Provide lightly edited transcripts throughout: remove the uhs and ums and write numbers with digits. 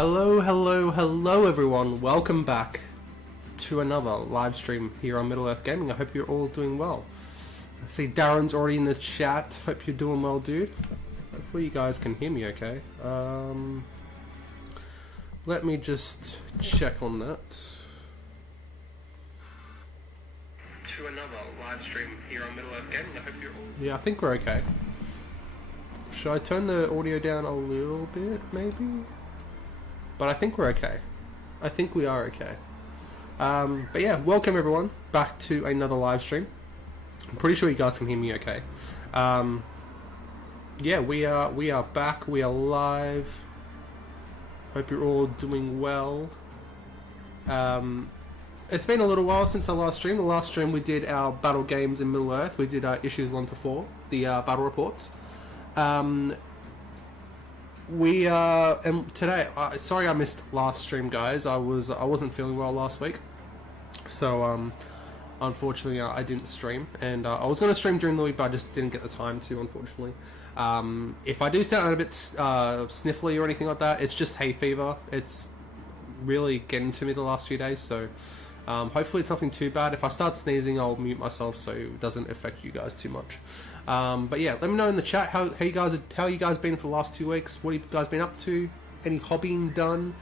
Hello everyone, welcome back to another live stream here on Middle Earth Gaming. I hope you're all doing well. I see Darren's already in the chat. Hope you're doing well, dude. Hopefully you guys can hear me okay. Let me just check on that. To another live stream here on Middle Earth Gaming. I hope you're all... Yeah, I think we're okay. Should I turn the audio down a little bit, maybe? But I think we're okay. I think we are okay. But yeah, welcome everyone back to another live stream. I'm pretty sure you guys can hear me okay. Yeah, we are back. We are live. Hope you're all doing well. It's been a little while since our last stream. The last stream we did our battle games in Middle Earth. We did issues 1 to 4, the battle reports. And today, sorry I missed last stream, guys. I wasn't feeling well last week, so unfortunately I didn't stream, and I was going to stream during the week, but I just didn't get the time to, unfortunately. If I do sound a bit sniffly or anything like that, it's just hay fever. It's really getting to me the last few days, so hopefully it's nothing too bad. If I start sneezing, I'll mute myself so it doesn't affect you guys too much. But yeah, let me know in the chat how you guys been for the last 2 weeks. What have you guys been up to? Any hobbying done?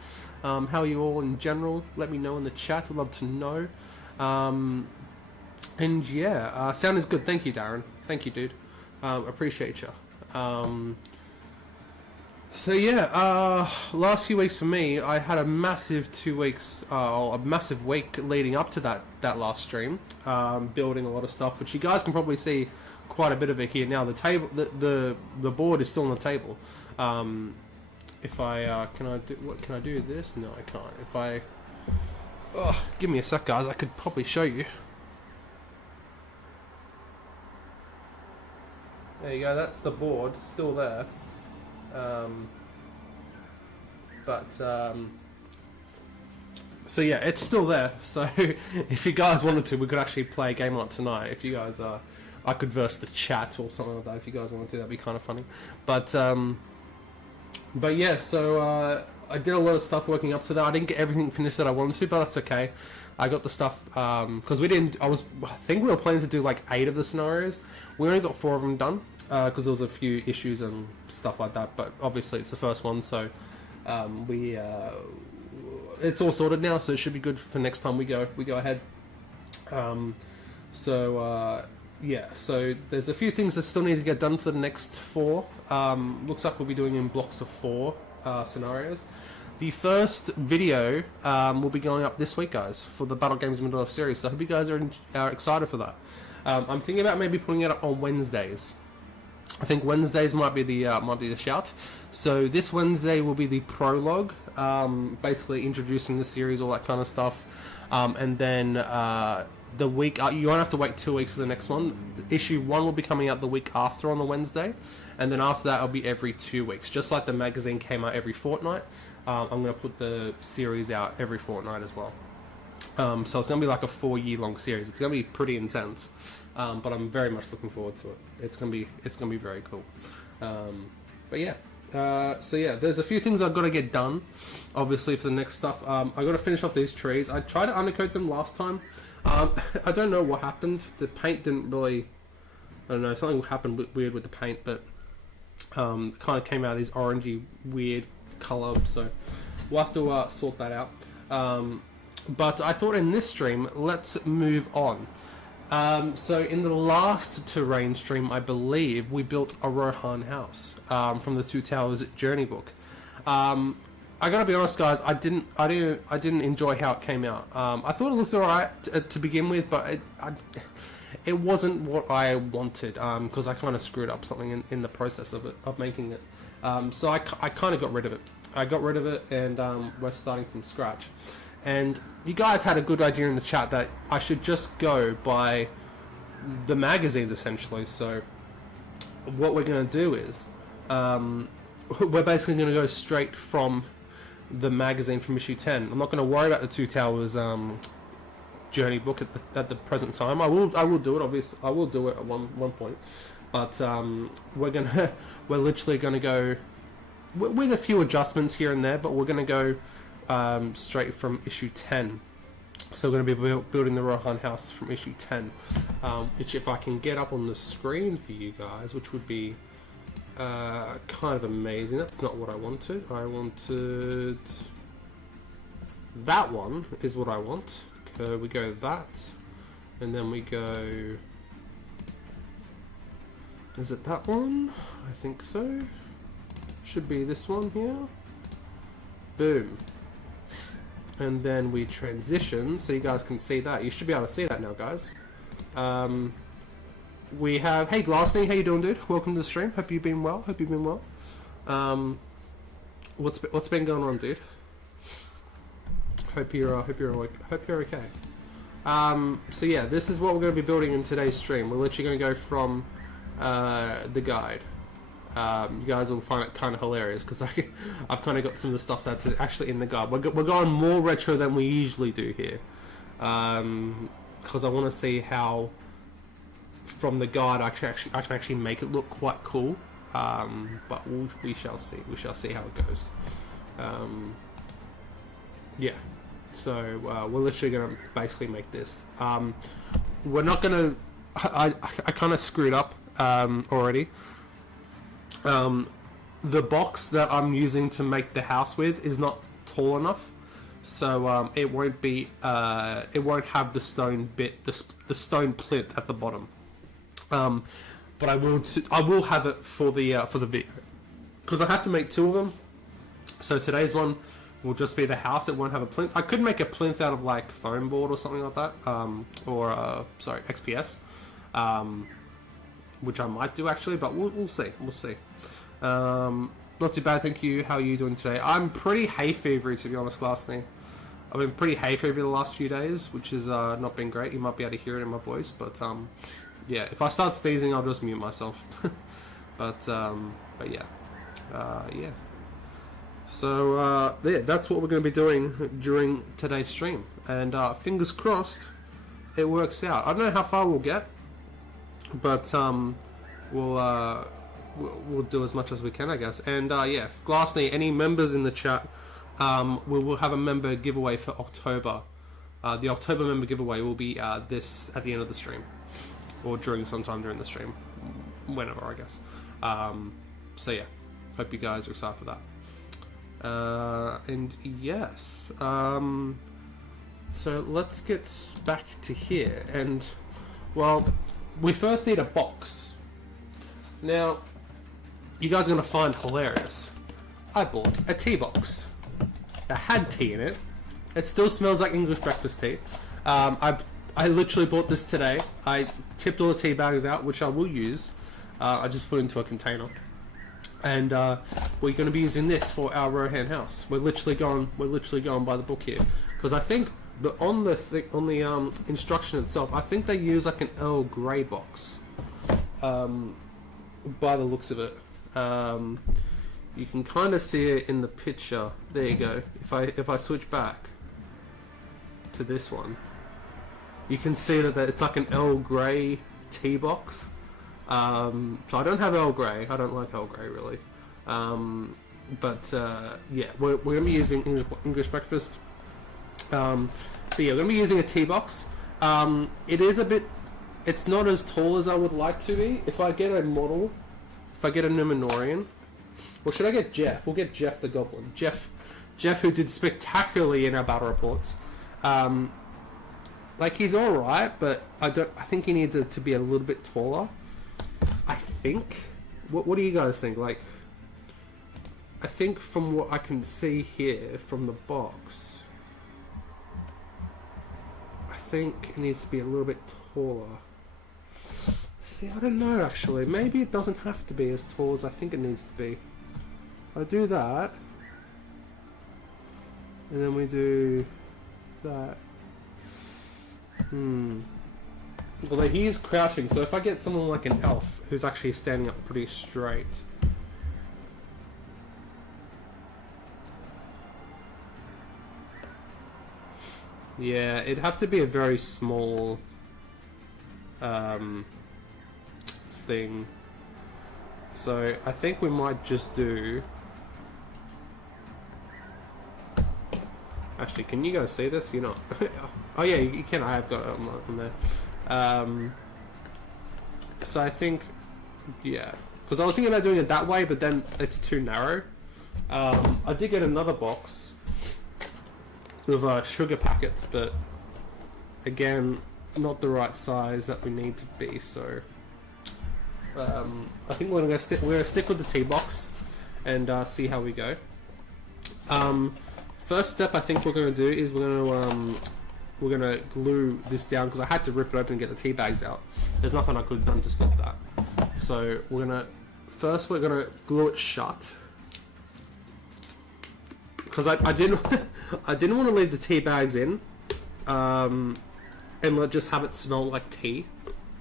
How are you all in general? Let me know in the chat. I'd love to know. And yeah, sound is good. Thank you, Darren. Thank you, dude. Appreciate you. So yeah, last few weeks for me, I had a massive 2 weeks, a massive week leading up to that last stream, building a lot of stuff, which you guys can probably see quite a bit of it here now. The table, the board is still on the table. If I can I do this? No, I can't. If I give me a sec, guys, I could probably show you. There you go. That's the board, still there. So yeah, it's still there. So if you guys wanted to, we could actually play a game on it tonight. If you guys I could verse the chat or something like that. If you guys wanted to, that'd be kind of funny. But yeah, so I did a lot of stuff working up to that. I didn't get everything finished that I wanted to, but that's okay. I got the stuff because we didn't. I think we were planning to do like 8 of the scenarios. We only got 4 of them done. Because there was a few issues and stuff like that, but obviously it's the first one, so it's all sorted now, so it should be good for next time we go ahead. Yeah, so there's a few things that still need to get done for the next 4. Looks like we'll be doing in blocks of 4 scenarios. The first video will be going up this week, guys, for the Battle Games Middle Earth series, so I hope you guys are excited for that. I'm thinking about maybe putting it up on Wednesdays. I think Wednesdays might be the shout. So this Wednesday will be the prologue, basically introducing the series, all that kind of stuff, and then the week you won't have to wait 2 weeks for the next one. Issue 1 will be coming out the week after on the Wednesday, and then after that it'll be every 2 weeks, just like the magazine came out every fortnight. I'm going to put the series out every fortnight as well. So it's going to be like a 4-year-long series. It's going to be pretty intense. But I'm very much looking forward to it. It's gonna be very cool. But yeah, so yeah, there's a few things I've got to get done, obviously, for the next stuff. I got to finish off these trees. I tried to undercoat them last time. I don't know what happened. The paint didn't really. I don't know. Something happened weird with the paint, but kind of came out of these orangey weird color. So we'll have to sort that out. But I thought in this stream, let's move on. So in the last terrain stream, I believe we built a Rohan house from the Two Towers Journey book. I gotta be honest, guys, I didn't enjoy how it came out. I thought it looked alright to begin with, but it wasn't what I wanted because I kind of screwed up something in the process of making it. So I kind of got rid of it. I got rid of it, and we're starting from scratch. And you guys had a good idea in the chat that I should just go by the magazines, essentially. So what we're going to do is we're basically going to go straight from the magazine from issue 10. I'm not going to worry about the Two Towers journey book at the present time. I will do it, obviously. I will do it at one point. But we're literally going to go with a few adjustments here and there, but we're going to go straight from issue 10. So we're going to be building the Rohan house from issue 10, which if I can get up on the screen for you guys, which would be kind of amazing. That's not what I wanted. I wanted... That one is what I want. We go that, and then we go... Is it that one? I think so. Should be this one here. Boom. And then we transition, so you guys can see that. You should be able to see that now, guys. We have... Hey, Glassney, how you doing, dude? Welcome to the stream. Hope you've been well. Hope you've been well. What's been going on, dude? Hope you're okay. So yeah, this is what we're going to be building in today's stream. We're literally going to go from the guide. You guys will find it kind of hilarious because I've kind of got some of the stuff that's actually in the guide. We're going more retro than we usually do here, because I want to see how from the guide I can actually make it look quite cool. But we shall see. We shall see how it goes. Yeah. So we're literally going to basically make this. We're not going to... I kind of screwed up already. The box that I'm using to make the house with is not tall enough, so it won't be. It won't have the stone bit, the stone plinth at the bottom. But I will have it for the video, because I have to make two of them. So today's one will just be the house. It won't have a plinth. I could make a plinth out of like foam board or something like that, or sorry, XPS, which I might do actually, but we'll see. We'll see. Not too bad, thank you. How are you doing today? I'm pretty hay fevery, to be honest, Glassney. I've been pretty hay fevery the last few days, which has not been great. You might be able to hear it in my voice, but yeah, if I start sneezing, I'll just mute myself. but yeah, yeah. So yeah, that's what we're going to be doing during today's stream, and fingers crossed it works out. I don't know how far we'll get, but we'll do as much as we can, I guess. And yeah, Glassney, any members in the chat, we will have a member giveaway for October. The October member giveaway will be this at the end of the stream, or sometime during the stream, whenever, I guess. So yeah, hope you guys are excited for that. And yes, so let's get back to here, and well, we first need a box. Now, you guys are going to find hilarious. I bought a tea box. It had tea in it. It still smells like English breakfast tea. I literally bought this today. I tipped all the tea bags out, which I will use. I just put it into a container. And we're going to be using this for our Rohan house. We're literally going by the book here, because I think on the instruction itself, I think they use like an Earl Grey box. By the looks of it, you can kind of see it in the picture. There you go. If I switch back to this one, you can see that it's like an Earl Grey tea box. So I don't have Earl Grey. I don't like Earl Grey really. But yeah, we're gonna be using English breakfast. So yeah, we're gonna be using a tea box. It is a bit. It's not as tall as I would like to be. If I get a model, if I get a Numenorian, or should I get Jeff? We'll get Jeff the Goblin. Jeff who did spectacularly in our battle reports. Like, he's all right, but I think he needs to be a little bit taller. I think. What do you guys think? Like, I think from what I can see here from the box, I think it needs to be a little bit taller. See, I don't know actually. Maybe it doesn't have to be as tall as I think it needs to be. I do that, and then we do that. Although he is crouching, so if I get someone like an elf who's actually standing up pretty straight. Yeah, it'd have to be a very small thing. So I think we might just do Actually, can you guys see this? You're not. Oh yeah, you can. I have got it on there. So I think, yeah, because I was thinking about doing it that way, but then it's too narrow. I did get another box of sugar packets, but again, not the right size that we need to be. So I think we're gonna stick with the tea box and see how we go. First step I think we're gonna do is we're gonna glue this down, because I had to rip it open and get the tea bags out. There's nothing I could have done to stop that. So we're gonna glue it shut, because I didn't I didn't want to leave the tea bags in and just have it smell like tea.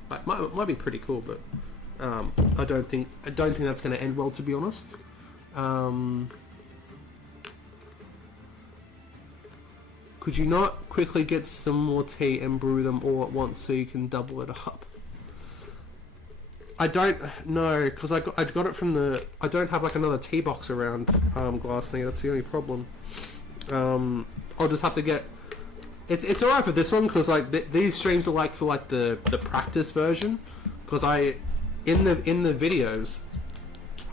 Like, might be pretty cool, but I don't think that's going to end well, to be honest. Could you not quickly get some more tea and brew them all at once so you can double it up? I don't know, because I got it from the... I don't have like another tea box around, Glassney. That's the only problem. I'll just have to get... It's alright for this one, because like these streams are like for like the practice version. Because in the videos,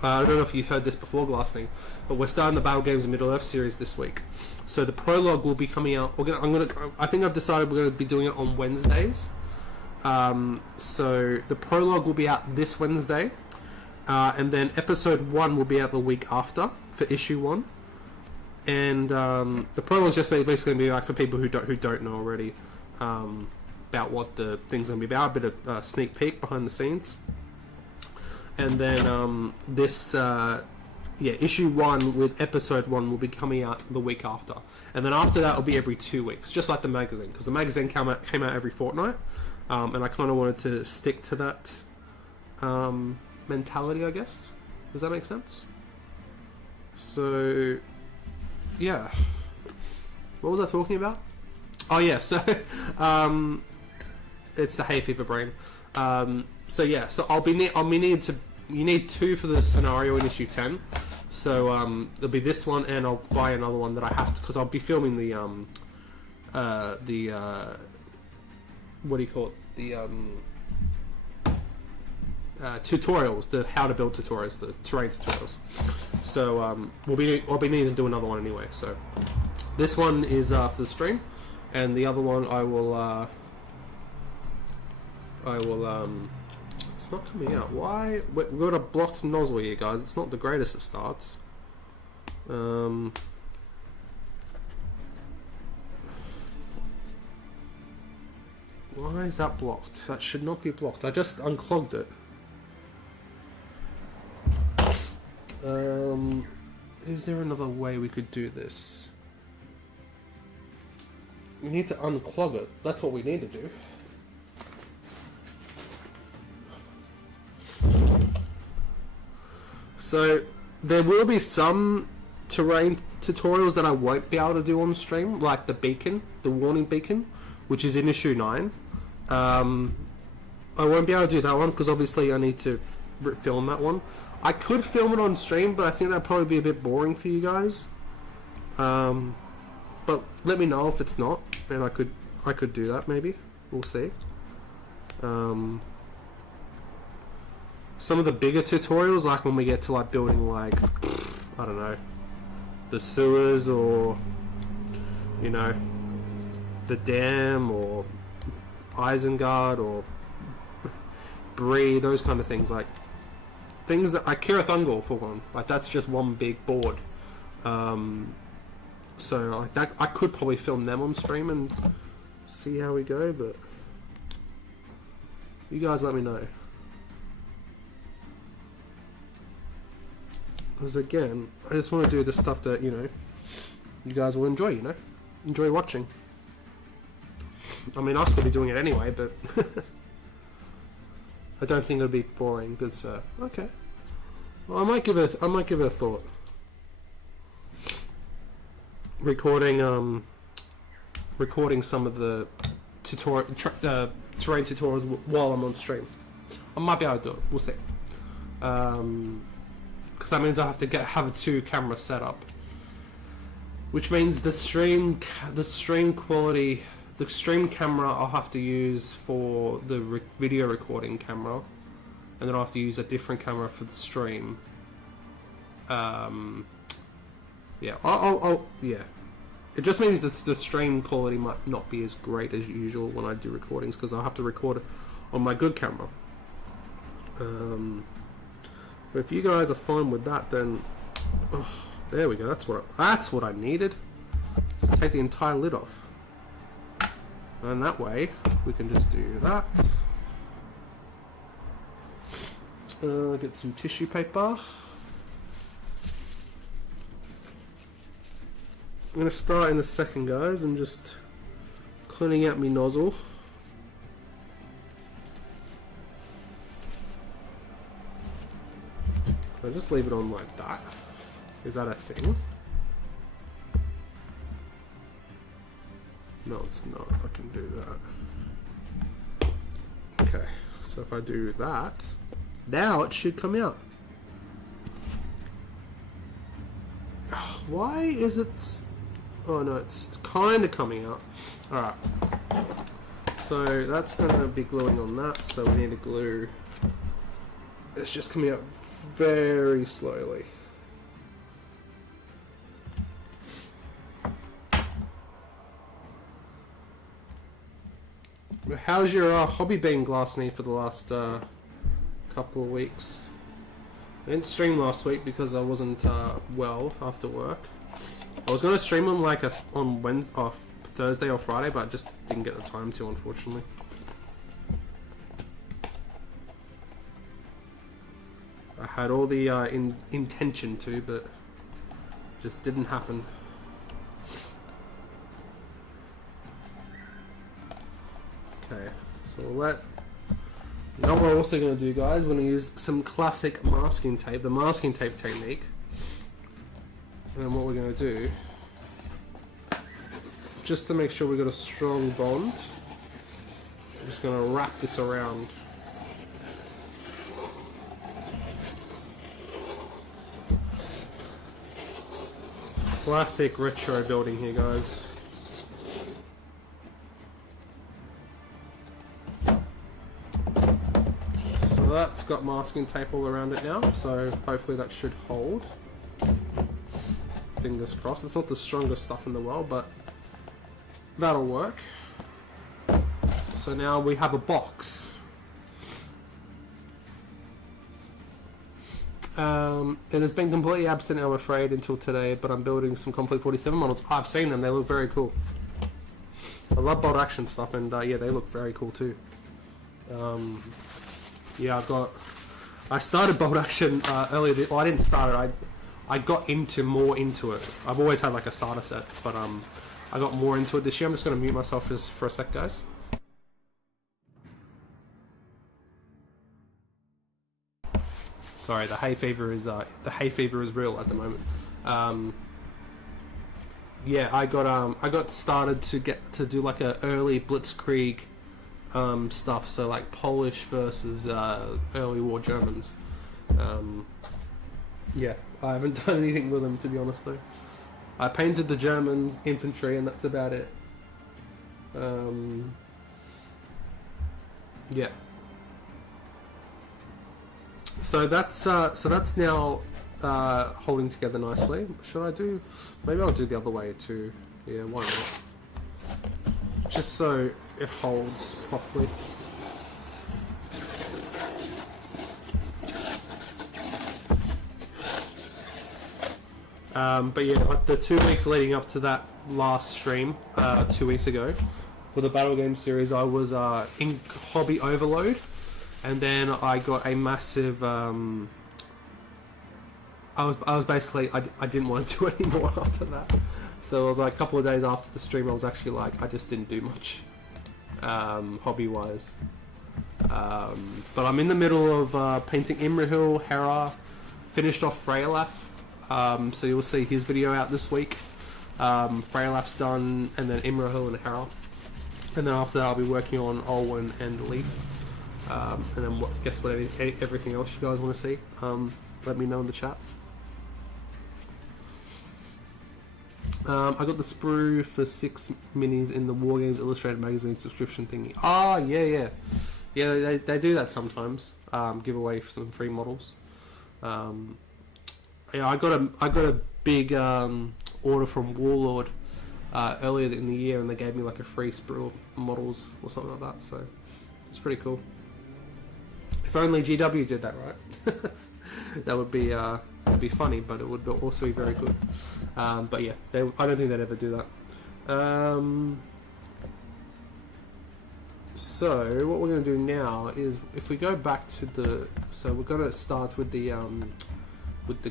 I don't know if you heard this before, Glassney, but we're starting the Battle Games in Middle-earth series this week. So the prologue will be coming out. I think I've decided we're going to be doing it on Wednesdays. So the prologue will be out this Wednesday, and then episode 1 will be out the week after for issue 1. And the prologue is just basically going to be like for people who don't know already about what the thing's going to be about, a bit of sneak peek behind the scenes. And then issue 1 with episode 1 will be coming out the week after, and then after that it'll be every 2 weeks, just like the magazine, because the magazine came out every fortnight. And I kind of wanted to stick to that mentality, I guess. Does that make sense? So, yeah. What was I talking about? Oh yeah, so it's the hay fever brain. So yeah, so you need 2 for the scenario in issue 10. So there'll be this one, and I'll buy another one that I have to, because I'll be filming the what do you call it? The tutorials, the how to build tutorials, the terrain tutorials. So I'll be needing to do another one anyway. So this one is for the stream, and the other one I will. It's not coming out. Why? We've got a blocked nozzle here, guys. It's not the greatest of starts. Why is that blocked? That should not be blocked. I just unclogged it. Is there another way we could do this? We need to unclog it. That's what we need to do. So there will be some terrain tutorials that I won't be able to do on stream, like the beacon, the warning beacon, which is in issue 9. I won't be able to do that one because obviously I need to film that one. I could film it on stream, but I think that'd probably be a bit boring for you guys. But let me know if it's not, and I could do that maybe. We'll see. Some of the bigger tutorials, like when we get to like building like, I don't know, the sewers, or you know, the dam, or Isengard, or Bree, those kind of things, like things that like Kirith Ungol for one, like that's just one big board. So like that, I could probably film them on stream and see how we go, but you guys let me know. Because again, I just want to do the stuff that, you know, you guys will enjoy, you know? Enjoy watching. I mean, I'll still be doing it anyway, but I don't think it'll be boring, good sir. Okay. Well, I might give it a thought. Recording some of the terrain tutorials while I'm on stream. I might be able to do it. We'll see. Because that means I have to have a 2-camera setup. which means the stream quality, the stream camera I'll have to use for the video recording camera, and then I'll have to use a different camera for the stream. Yeah, yeah. It just means that the stream quality might not be as great as usual when I do recordings, because I'll have to record on my good camera. But if you guys are fine with that, then there we go. That's what I needed. Just take the entire lid off, and that way we can just do that. Get some tissue paper. I'm going to start in a second, guys, and just cleaning out my nozzle. I'll just leave it on like that. Is that a thing? No, it's not. I can do that. Okay, so if I do that, now it should come out. Why is it... Oh no, it's kind of coming out. Alright. So that's going to be gluing on that, so we need to glue. It's just coming out very slowly. How's your hobby been, Glassney, for the last couple of weeks? I didn't stream last week because I wasn't well after work. I was going to stream them like on Wednesday, Thursday or Friday, but I just didn't get the time to, unfortunately. I had all the intention to, but just didn't happen. Okay, so now what we're also going to do, guys, we're going to use some classic masking tape, the masking tape technique. And what we're going to do, just to make sure we've got a strong bond, I'm just going to wrap this around. Classic retro building here, guys. So that's got masking tape all around it now, so hopefully that should hold. Fingers crossed. It's not the strongest stuff in the world, but that'll work. So now we have a box. It has been completely absent, I'm afraid, until today, but I'm building some Complete 47 models. I've seen them, they look very cool. I love bolt action stuff, and yeah, they look very cool too. Yeah, I started bolt action earlier. Well, I didn't start it. I got more into it. I've always had like a starter set, but I got more into it this year. I'm just going to mute myself just for a sec, guys. Sorry, the hay fever is real at the moment. Yeah, I got started to do like a early Blitzkrieg stuff. So like Polish versus early war Germans. Yeah, I haven't done anything with them, to be honest, though. I painted the Germans infantry, and that's about it. Yeah. So that's now holding together nicely. Should I do? Maybe I'll do the other way too. Yeah, why not? Just so it holds properly. But yeah, like the 2 weeks leading up to that last stream, 2 weeks ago, for the Battle Game series, I was in hobby overload, and then I got a massive. I was basically I didn't want to do it anymore after that, so it was like a couple of days after the stream, I was actually like I just didn't do much, hobby wise. But I'm in the middle of painting Imrahil, Hera, finished off Freylaf. So you'll see his video out this week. Freylaf's done, and then Imrahil and Hera. And then after that I'll be working on Olwen and Leaf. And then guess what, everything else you guys want to see, let me know in the chat. I got the sprue for 6 minis in the War Games Illustrated magazine subscription thingy. Ah, yeah. They do that sometimes. Give away some free models. Yeah, I got a big order from Warlord earlier in the year, and they gave me like a free sprue of models or something like that. So it's pretty cool. If only GW did that, right? That would be it'd be funny, but it would also be very good. But yeah, I don't think they'd ever do that. So what we're going to do now is, if we go back to so we're going to start with the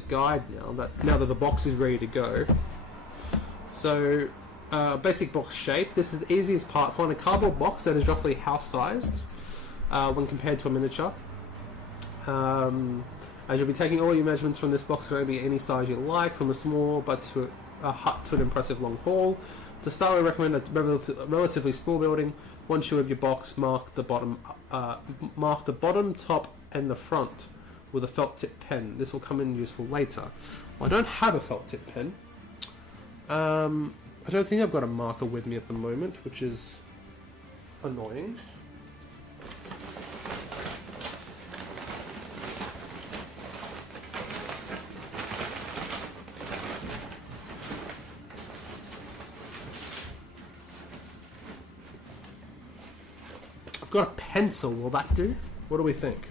guide now that the box is ready to go. So basic box shape. This is the easiest part. Find a cardboard box that is roughly house sized when compared to a miniature. As you'll be taking all your measurements from this box, can be any size you like, from a small but to a hut to an impressive long hall. To start, we recommend a relatively small building. Once you have your box, mark the bottom, top, and the front with a felt tip pen. This will come in useful later. Well, I don't have a felt tip pen. I don't think I've got a marker with me at the moment, which is annoying. Got a pencil, will that do? What do we think?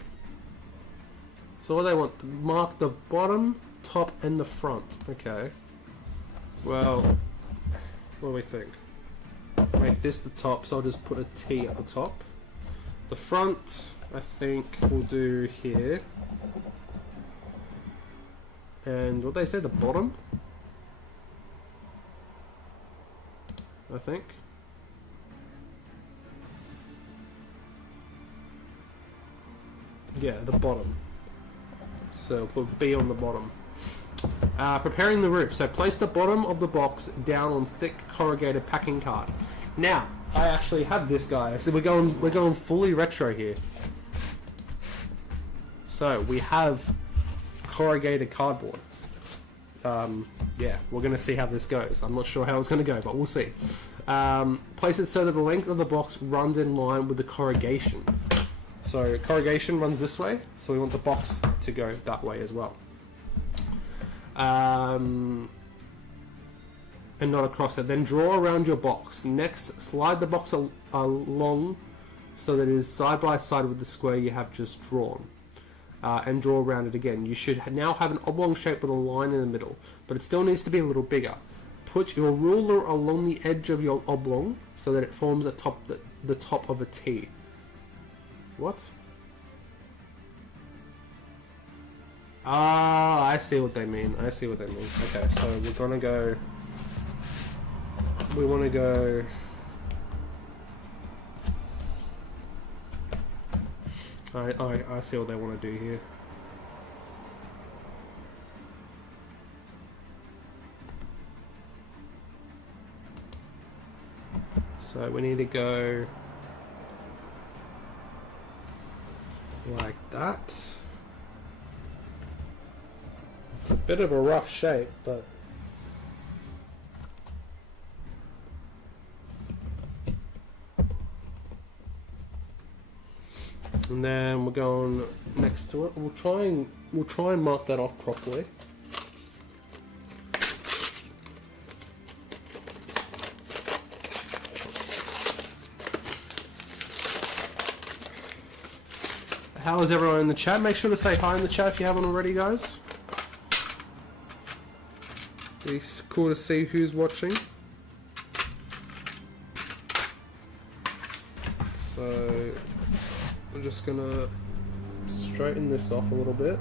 So what they want to mark the bottom, top, and the front. Okay. Well, what do we think? Make this the top, so I'll just put a T at the top. The front, I think we'll do here. And what they say, the bottom? I think. Yeah, the bottom. So put B on the bottom. Preparing the roof. So place the bottom of the box down on thick corrugated packing card. Now, I actually have this guy. So we're going fully retro here. So we have corrugated cardboard. Yeah, we're gonna see how this goes. I'm not sure how it's gonna go, but we'll see. Place it so that the length of the box runs in line with the corrugation. So corrugation runs this way, so we want the box to go that way as well. And not across it. Then draw around your box. Next, slide the box along so that it is side by side with the square you have just drawn. And draw around it again. You should now have an oblong shape with a line in the middle, but it still needs to be a little bigger. Put your ruler along the edge of your oblong so that it forms the top of a T. What? Ah, I see what they mean. Okay, so we're gonna go. We want to go. I see what they want to do here. So we need to go like that. It's a bit of a rough shape, but and then we're going next to it. We'll try and mark that off properly. How is everyone in the chat? Make sure to say hi in the chat if you haven't already, guys. It's cool to see who's watching. So I'm just gonna straighten this off a little bit.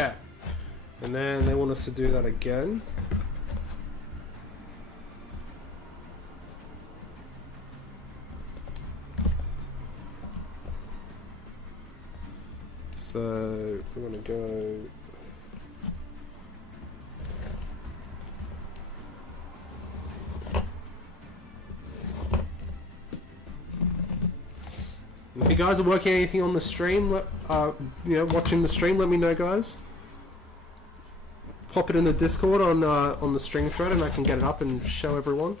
Okay. And then they want us to do that again. So we're going to go if you guys are working anything on the stream, watching the stream, let me know, guys. Pop it in the Discord on the string thread, and I can get it up and show everyone.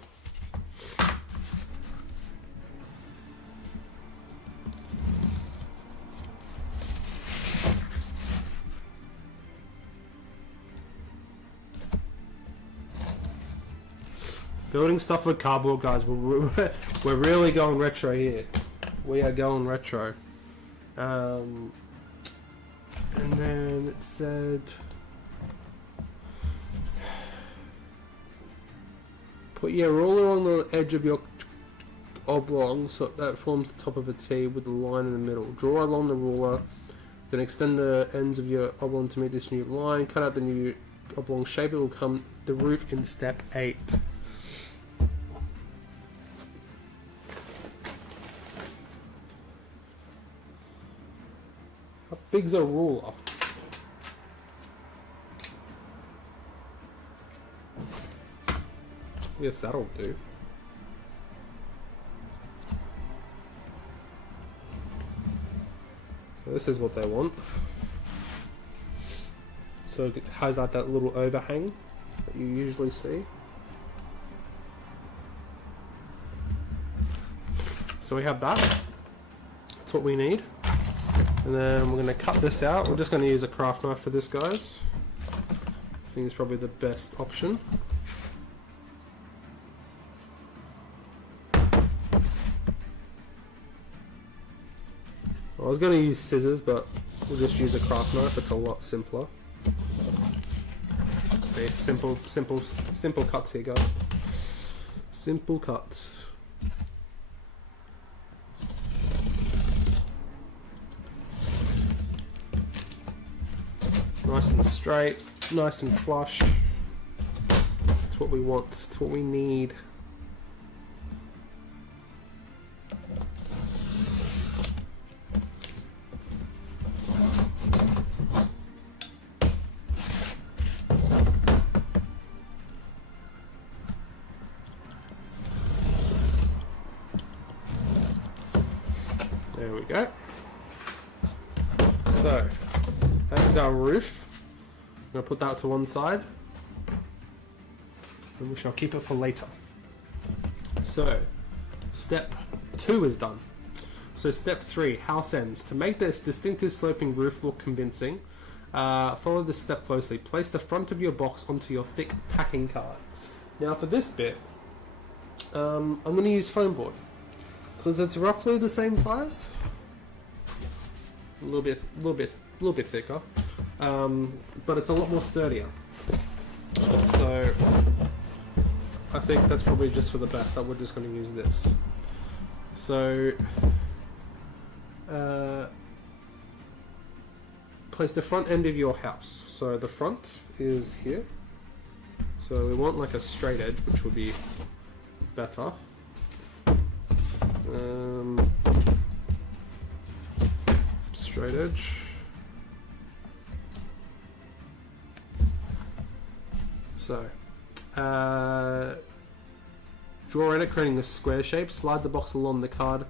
Building stuff with cardboard, guys. We're really going retro here. We are going retro. And then it said, put your ruler on the edge of your oblong so that forms the top of a T with the line in the middle. Draw along the ruler, then extend the ends of your oblong to meet this new line. Cut out the new oblong shape. It will come the roof in step 8. How big's a ruler? Yes, that'll do. So this is what they want. So it has like that little overhang that you usually see. So we have that. That's what we need. And then we're going to cut this out. We're just going to use a craft knife for this, guys. I think it's probably the best option. I was going to use scissors, but we'll just use a craft knife. It's a lot simpler. See, simple cuts here, guys. Simple cuts. Nice and straight, nice and flush. That's what we want, it's what we need. There we go. So, that is our roof. I'm going to put that to one side, and we shall keep it for later. So, step 2 is done. So step 3, house ends. To make this distinctive sloping roof look convincing, follow this step closely. Place the front of your box onto your thick packing card. Now for this bit, I'm going to use foam board, because it's roughly the same size. A little bit thicker. But it's a lot more sturdier. So I think that's probably just for the best that we're just going to use this. So place the front end of your house. So the front is here. So we want like a straight edge, which would be better. Straight edge. So, draw in it, creating a square shape. Slide the box along the card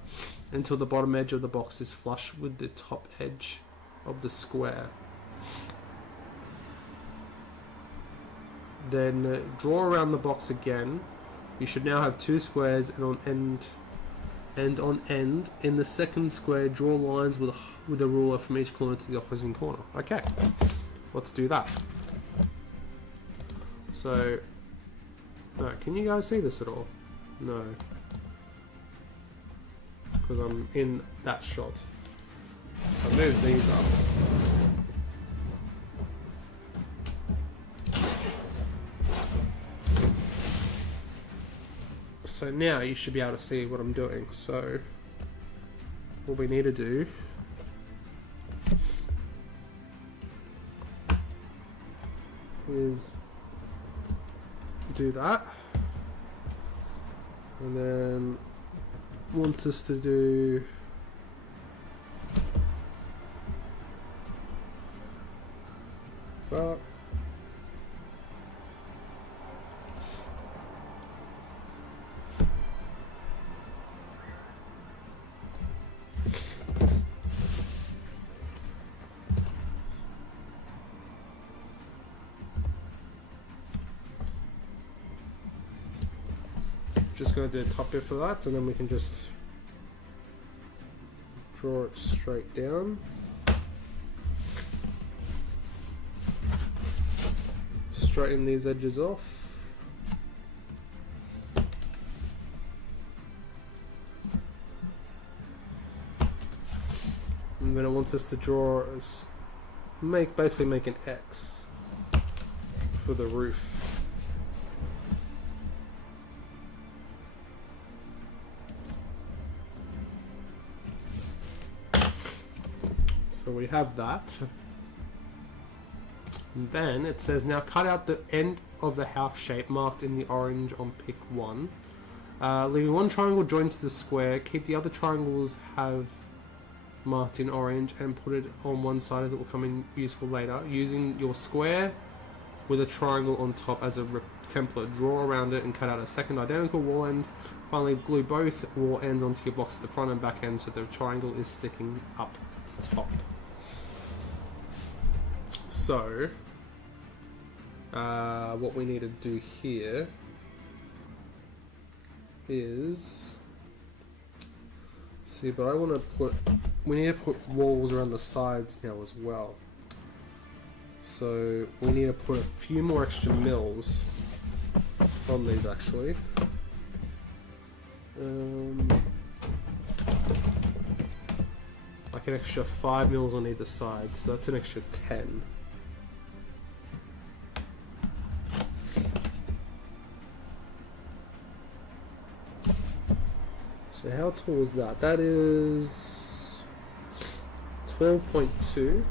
until the bottom edge of the box is flush with the top edge of the square. Then draw around the box again. You should now have 2 squares, and on end in the second square, draw lines with a ruler from each corner to the opposing corner. Okay, let's do that. So, no, can you guys see this at all? No. Because I'm in that shot. I'll move these up. So now you should be able to see what I'm doing. So, what we need to do is do that, and then wants us to do that. Just going to do a top bit for that, and then we can just draw it straight down. Straighten these edges off. And then it wants us to draw, basically make an X for the roof. So we have that. And then it says now cut out the end of the house shape marked in the orange on pick 1. Leaving one triangle joined to the square. Keep the other triangles have marked in orange and put it on one side as it will come in useful later. Using your square with a triangle on top as a template, draw around it and cut out a second identical wall end. Finally glue both wall ends onto your blocks at the front and back end so the triangle is sticking up the top. So what we need to do here is see, but I want to put, we need to put walls around the sides now as well. So we need to put a few more extra mils on these actually. Like an extra 5 mils on either side, so that's an extra 10. So how tall is that? That is 12.2.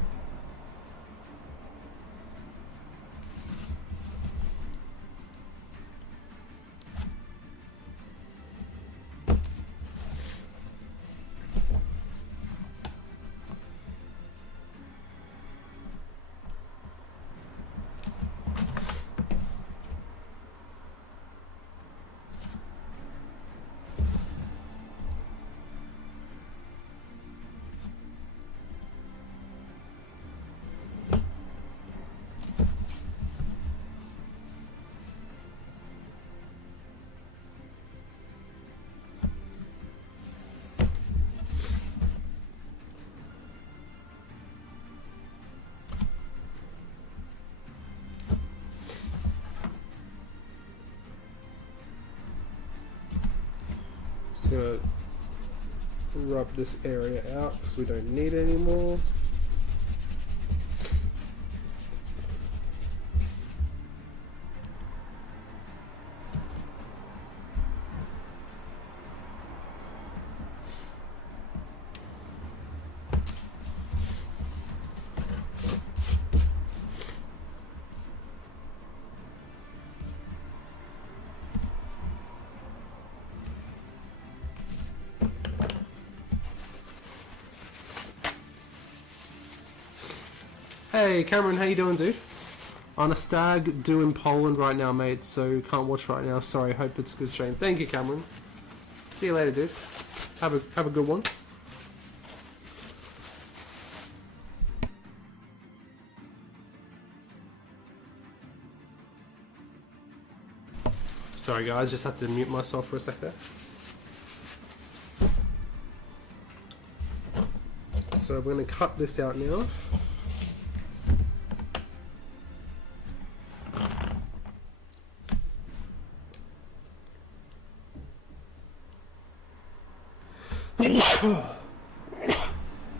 Gonna rub this area out because we don't need it anymore. Hey Cameron, how you doing, dude? On a stag do in Poland right now, mate, so can't watch right now. Sorry, hope it's a good stream. Thank you, Cameron. See you later, dude. Have a good one. Sorry guys, just had to mute myself for a sec there. So we're going to cut this out now.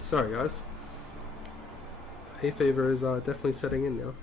Sorry guys, hay fever is definitely setting in now.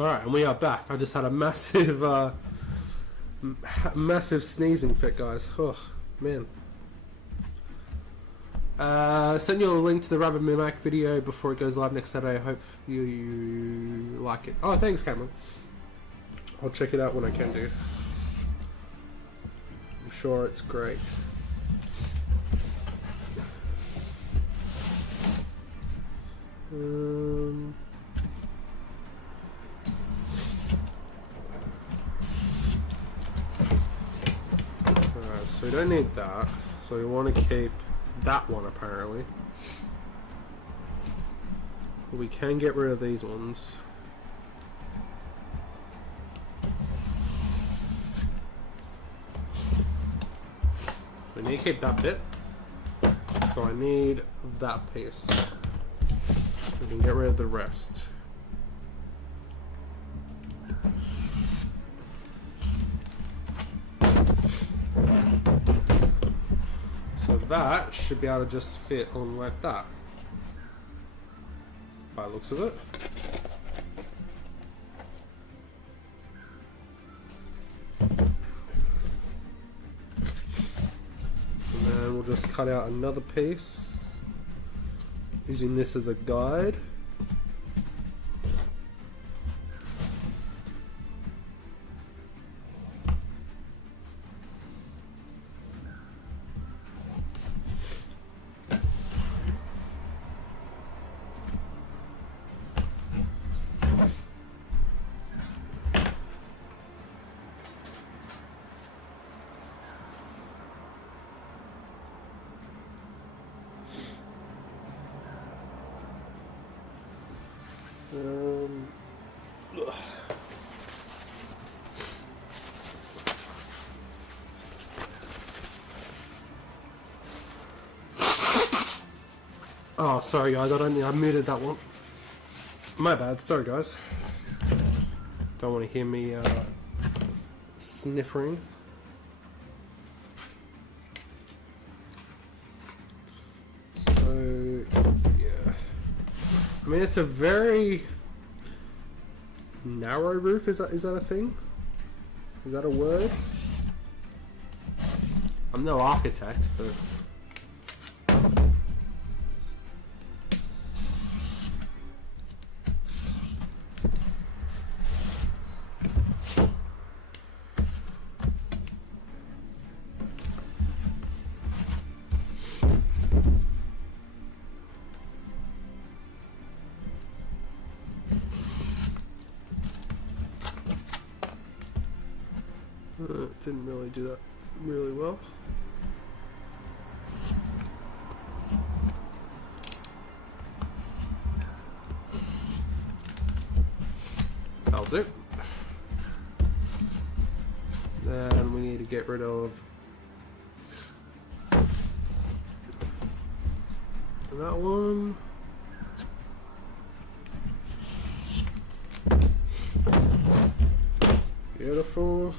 Alright, and we are back. I just had a massive, massive sneezing fit, guys. Oh, man. Send you a link to the Rabbit Mimac video before it goes live next Saturday. I hope you like it. Oh, thanks, Cameron. I'll check it out when I can do. I'm sure it's great. Alright, so we don't need that. So we want to keep that one apparently. We can get rid of these ones. So we need to keep that bit. So I need that piece. We can get rid of the rest. So that should be able to just fit on like that, by the looks of it. And then we'll just cut out another piece, using this as a guide. Oh, sorry guys, I muted that one. My bad, sorry guys. Don't want to hear me sniffering. So, yeah. I mean, it's a very narrow roof, is that a thing? Is that a word? I'm no architect, but... didn't really do that really well. That'll do. Then we need to get rid of that one. Beautiful.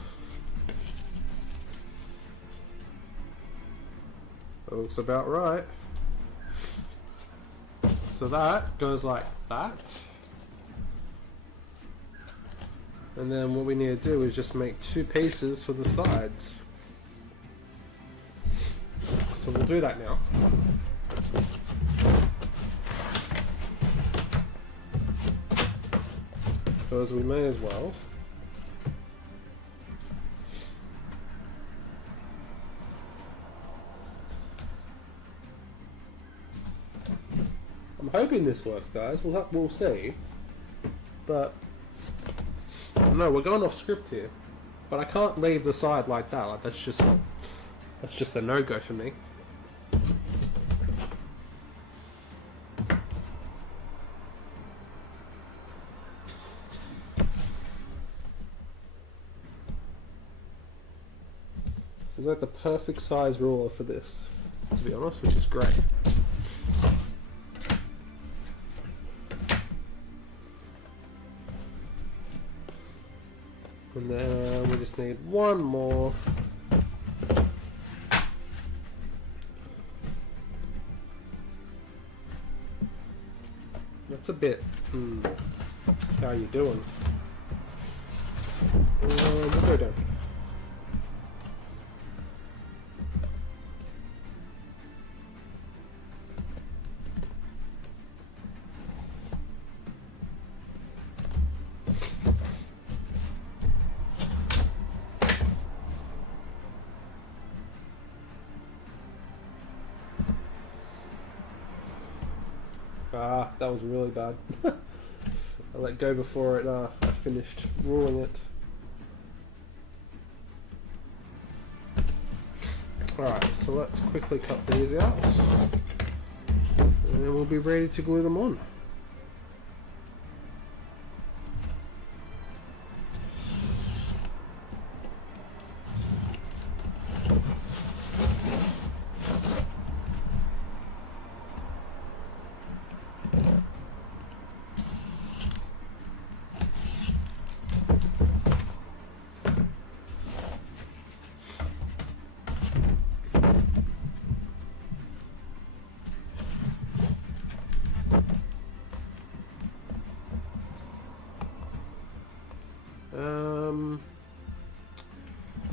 That looks about right. So that goes like that. And then what we need to do is just make two pieces for the sides. So we'll do that now. Because we may as well. I'm hoping this works, guys. We'll see. But no, we're going off script here. But I can't leave the side like that. Like that's just a no-go for me. This is like the perfect size ruler for this, to be honest, which is great. And then we just need one more. That's a bit... How are you doing? We'll go down. Ah, that was really bad. I let go before it I finished ruling it. Alright, so let's quickly cut these out. And we'll be ready to glue them on.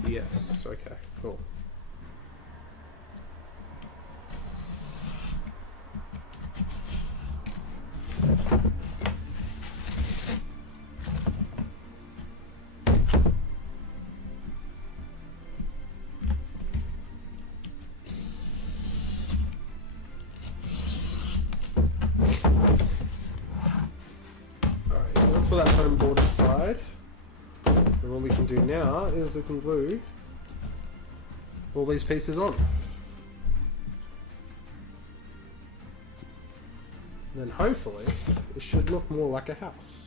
Yes, okay, cool. Alright, so that's for that home border side. And what we can do now is we can glue all these pieces on. Then hopefully it should look more like a house.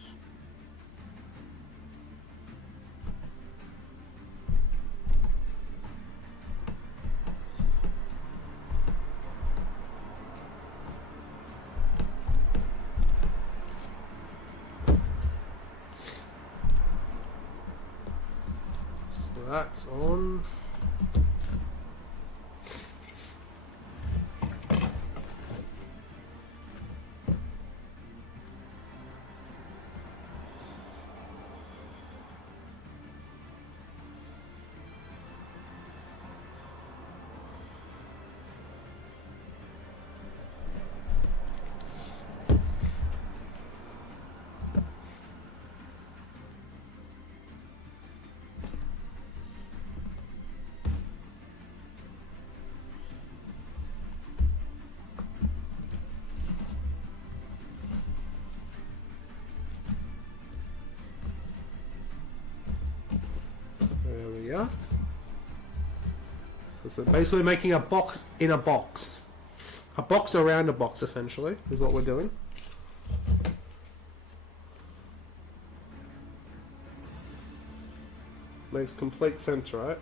So that's on. There we are. So basically making a box in a box. A box around a box, essentially, is what we're doing. Makes complete sense, right?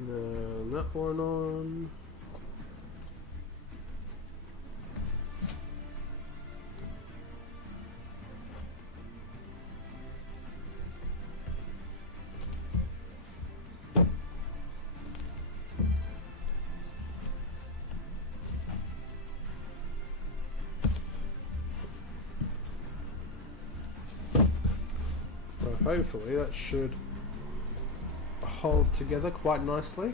And that one on. So hopefully that should hold together quite nicely.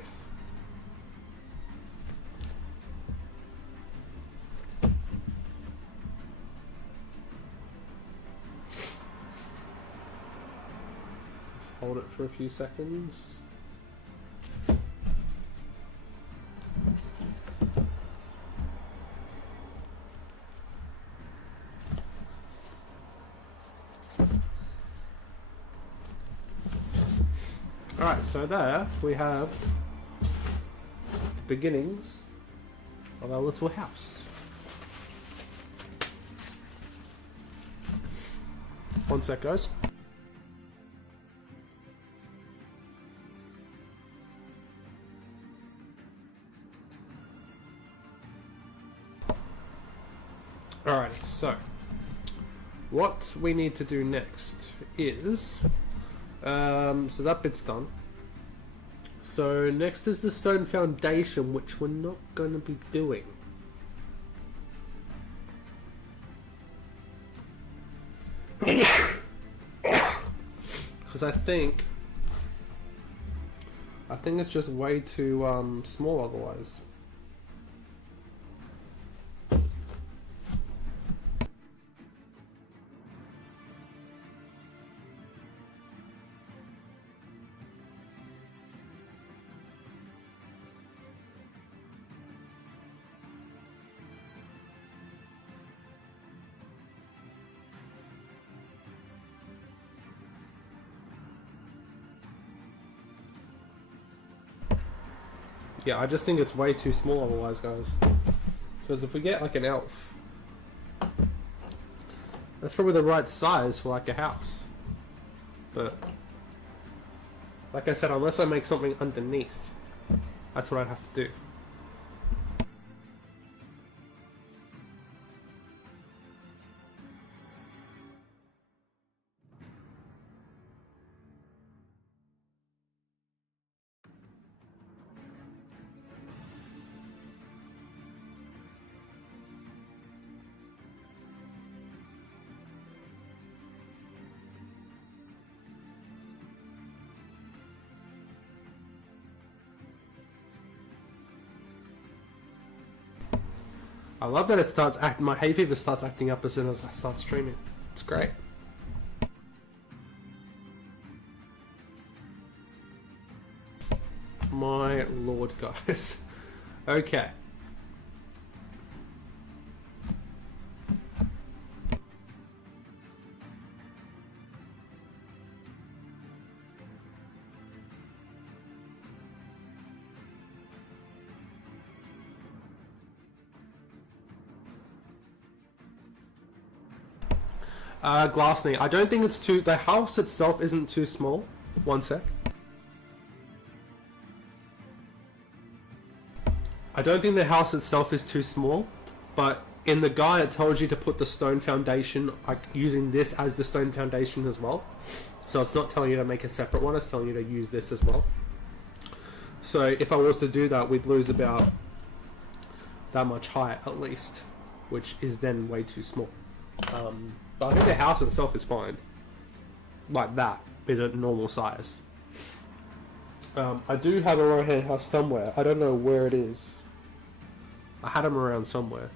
Just hold it for a few seconds. Alright, so there we have the beginnings of our little house. One sec, guys. Alrighty, so what we need to do next is, so that bit's done. So next is the stone foundation, which we're not going to be doing. Because I think it's just way too small otherwise. Yeah, I just think it's way too small otherwise, guys. Because if we get like an elf, that's probably the right size for like a house. But like I said, unless I make something underneath, that's what I'd have to do. I love that it starts acting. My hay fever starts acting up as soon as I start streaming. It's great. My lord, guys. Okay. Glassney, I don't think it's too... The house itself isn't too small. One sec. I don't think the house itself is too small, but in the guide it tells you to put the stone foundation, like using this as the stone foundation as well. So it's not telling you to make a separate one, it's telling you to use this as well. So if I was to do that, we'd lose about that much height at least, which is then way too small. But I think the house itself is fine. Like that is a normal size. I do have a right hand house somewhere. I don't know where it is. I had them around somewhere.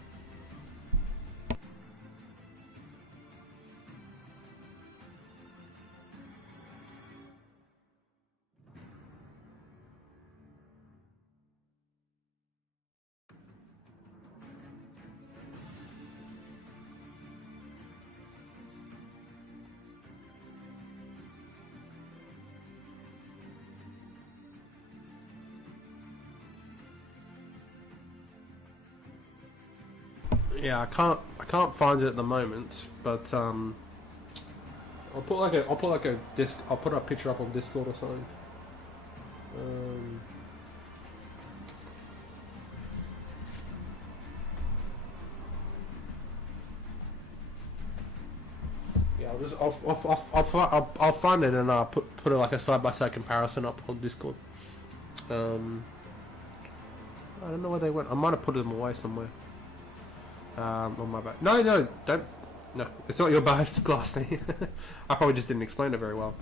Yeah, I can't find it at the moment, but I'll put a picture up on Discord or something. Yeah, I'll find it and put like a side by side comparison up on Discord. I don't know where they went. I might have put them away somewhere. On my back. No, don't. No, it's not your bad, Glassney. I probably just didn't explain it very well.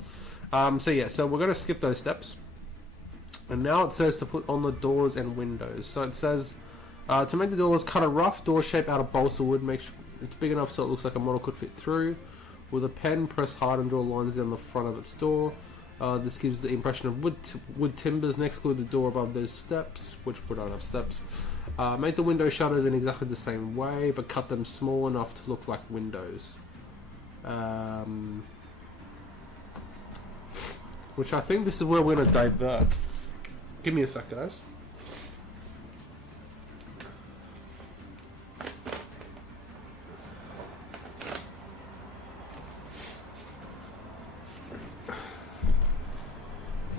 So yeah, so we're going to skip those steps. And now it says to put on the doors and windows. So it says, to make the doors, cut a rough door shape out of balsa wood. Make sure it's big enough so it looks like a model could fit through. With a pen, press hard and draw lines down the front of its door. This gives the impression of wood timbers. Next, glue the door above those steps, which we don't have steps. Make the window shutters in exactly the same way, but cut them small enough to look like windows. which I think this is where we're going to divert. Give me a sec, guys.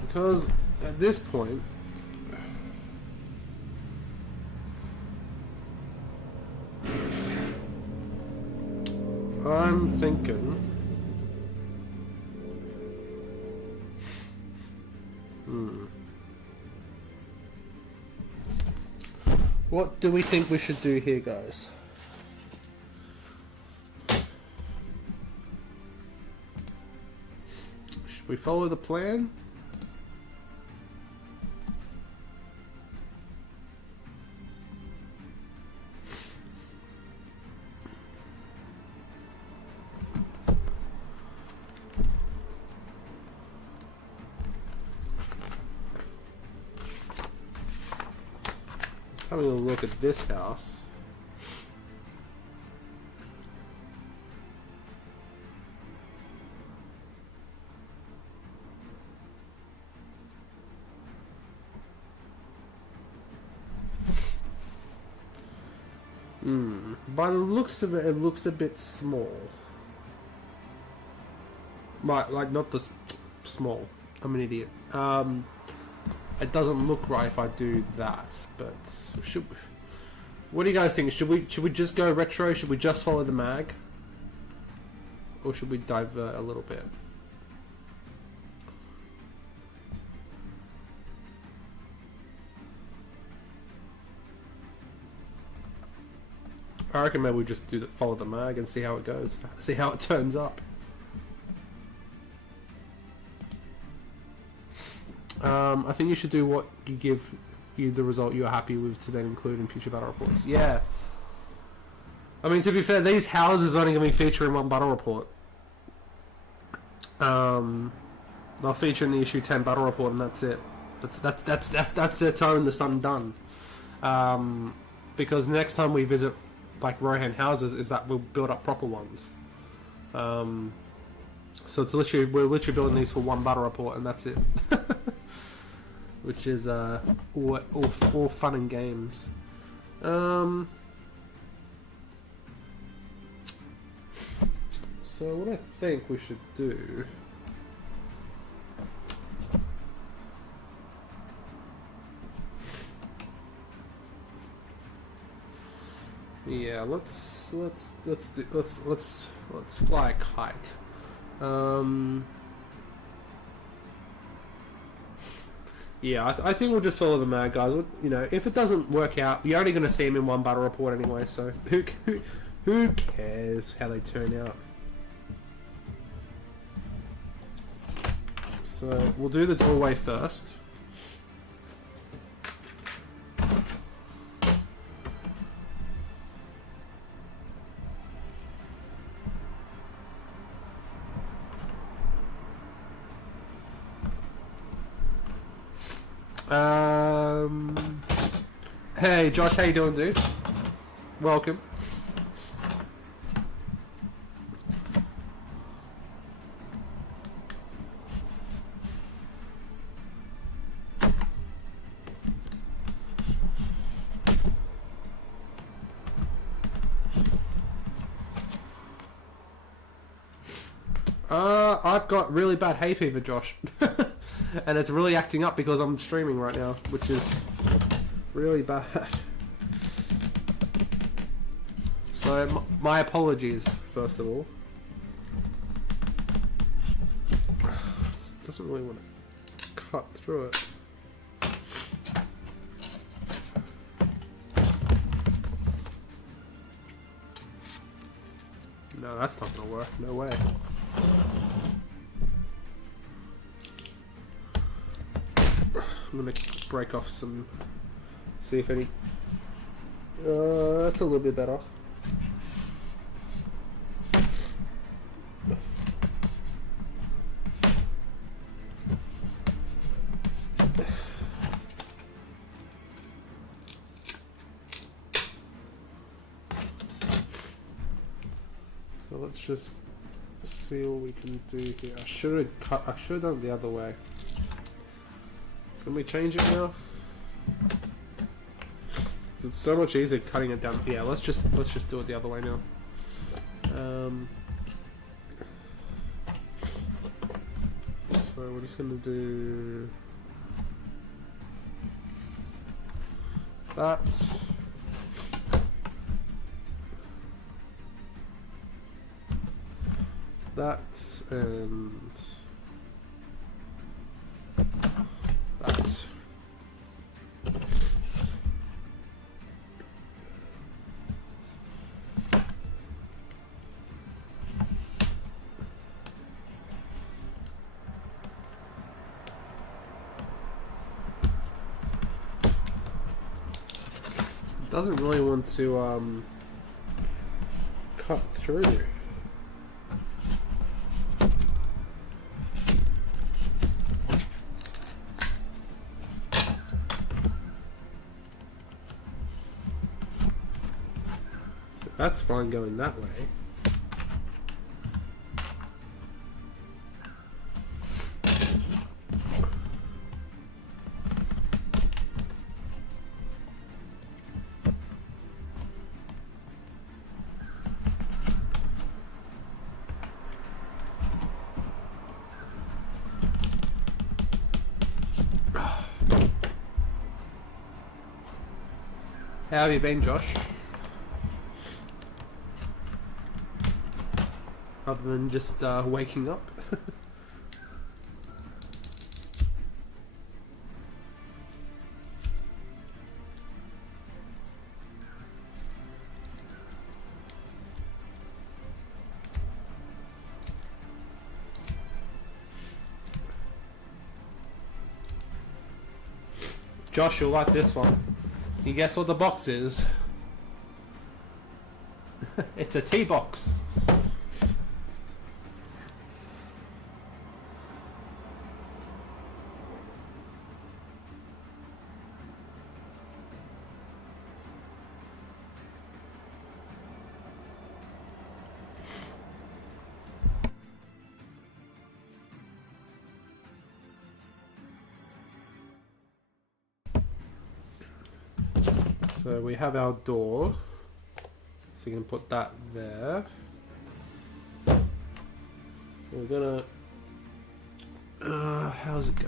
Because at this point, I'm thinking, what do we think we should do here, guys? Should we follow the plan? Having a look at this house. By the looks of it, it looks a bit small. Like not this small. I'm an idiot. It doesn't look right if I do that, but what do you guys think? Should we just go retro? Should we just follow the mag? Or should we divert a little bit? I reckon maybe we just follow the mag and see how it goes. See how it turns up. I think you should do what you give you the result you're happy with to then include in future battle reports. Yeah. I mean, to be fair, these houses are only going to be featured in one battle report. They'll feature in the issue 10 battle report, and that's it. That's their time in the sun done. Because next time we visit like Rohan houses, is that we'll build up proper ones. So it's literally we're literally building these for one battle report, and that's it. Which is all fun and games. So what I think we should do. Yeah, let's fly a kite. Yeah, I think we'll just follow the mag, guys. You know, if it doesn't work out, you're only going to see him in one battle report anyway. So who cares how they turn out? So we'll do the doorway first. Hey Josh, how you doing, dude? Welcome. I've got really bad hay fever, Josh. And it's really acting up because I'm streaming right now, which is really bad. So my apologies, first of all. This doesn't really want to cut through it. No, that's not gonna work. No way. I'm gonna break off some. See if any. That's a little bit better. So let's just see what we can do here. I should have done it the other way. Can we change it now? It's so much easier cutting it down. Yeah, let's just do it the other way now. So we're just gonna do that. That and that. Doesn't really want to cut through. That's fine going that way. How have you been, Josh? Other than just waking up. Josh, you'll like this one. Can you guess what the box is? It's a tea box. So we have our door, so you can put that there. We're gonna, how's it go?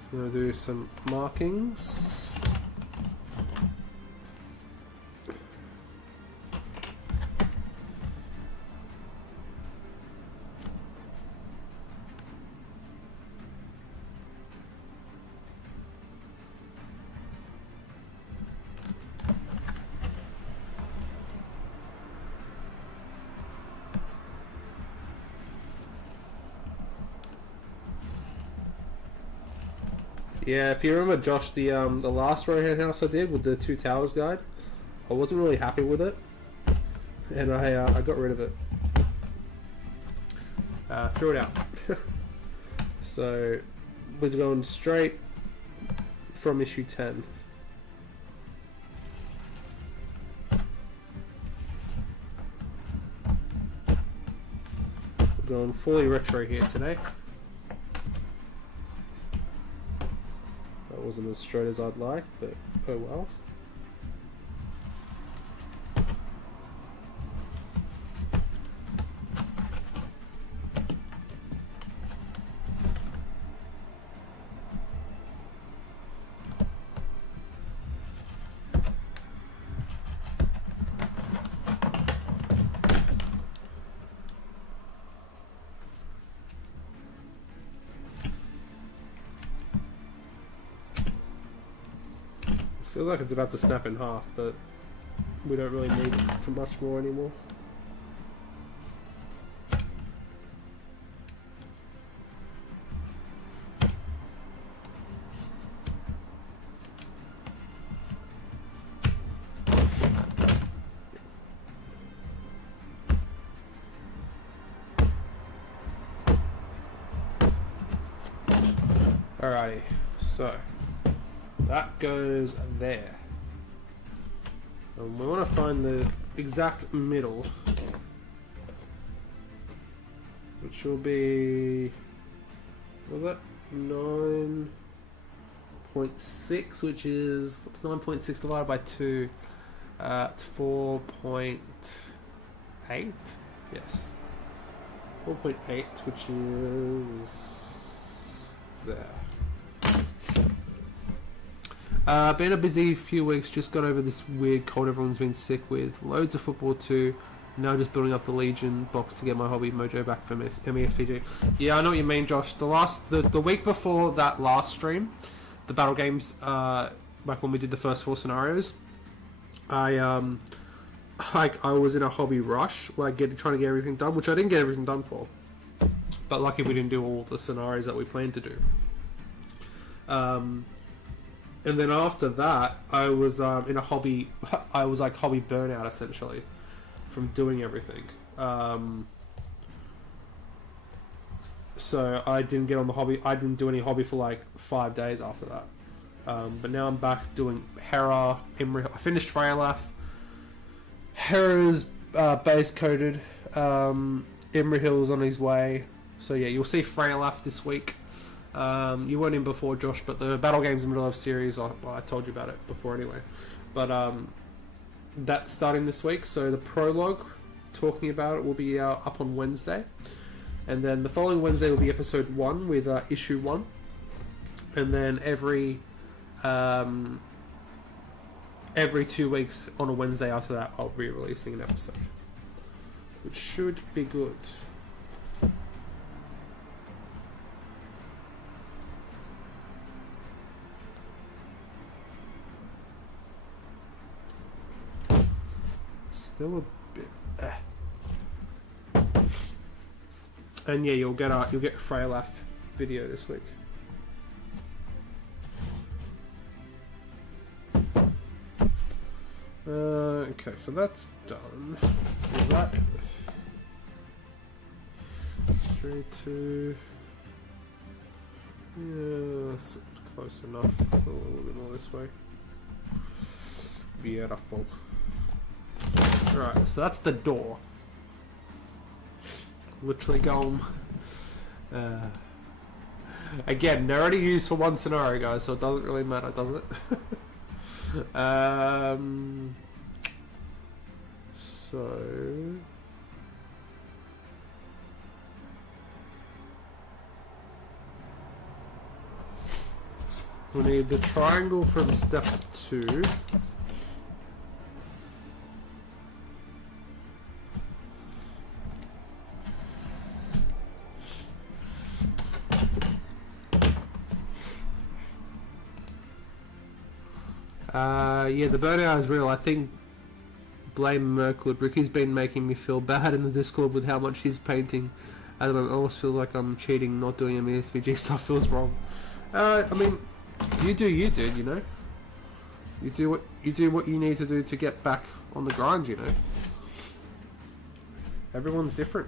So we're gonna do some markings. Yeah, if you remember, Josh, the last Rohan house I did with the 2 towers guide, I wasn't really happy with it, and I got rid of it. Threw it out. So we're going straight from issue 10. We're going fully retro here today. Wasn't as straight as I'd like, but oh well. Feels like it's about to snap in half, but we don't really need it for much more anymore. Alrighty, so that goes there. And we want to find the exact middle, which will be, what was that? 9.6, which is, what's 9.6 divided by 2? It's 4.8? Yes. 4.8, which is there. Been a busy few weeks, just got over this weird cold everyone's been sick with. Loads of football too. Now just building up the Legion box to get my hobby mojo back for MESPG. Yeah, I know what you mean, Josh. The week before that last stream, the battle games, like when we did the first 4 scenarios, I was in a hobby rush, like trying to get everything done, which I didn't get everything done for. But lucky we didn't do all the scenarios that we planned to do. And then after that, I was in a hobby. I was like hobby burnout essentially, from doing everything. So I didn't get on the hobby. I didn't do any hobby for like 5 days after that. But now I'm back doing Hera. I finished Freylaf. Hera's base coded. Imrahil's on his way. So yeah, you'll see Freylaf this week. You weren't in before, Josh, but the battle games in the middle of series, I told you about it before anyway. But that's starting this week, so the prologue talking about it will be up on Wednesday. And then the following Wednesday will be episode 1 with issue 1. And then every 2 weeks on a Wednesday after that, I'll be releasing an episode, which should be good. Still a bit. And yeah, you'll get Freylaf video this week. Okay, so that's done. Is that 3, 2? Yeah, that's close enough. A little bit more this way. Beautiful. Right, so that's the door. Literally going. Again, they're already used for 1 scenario, guys, so it doesn't really matter, does it? So we need the triangle from step 2. Yeah, the burnout is real. I think blame Mirkwood. Ricky's been making me feel bad in the Discord with how much he's painting. At the moment, I almost feel like I'm cheating, not doing any SBG stuff feels wrong. I mean, you do you, dude. You know, you do what you need to do to get back on the grind. You know, everyone's different.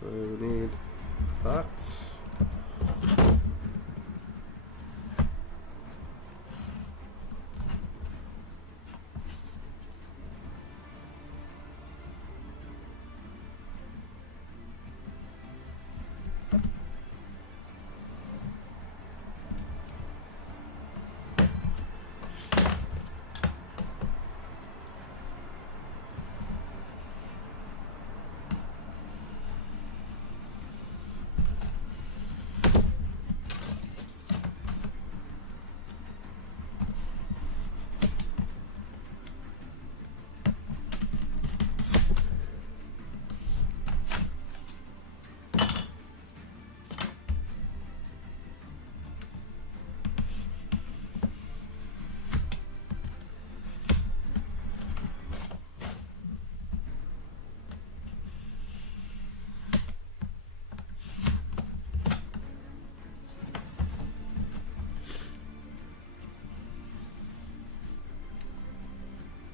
So we need that.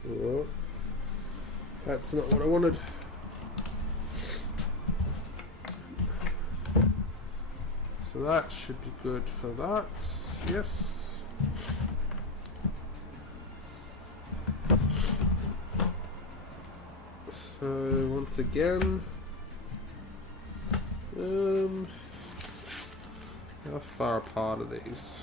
Oh, that's not what I wanted. So that should be good for that. Yes. So once again, how far apart are these?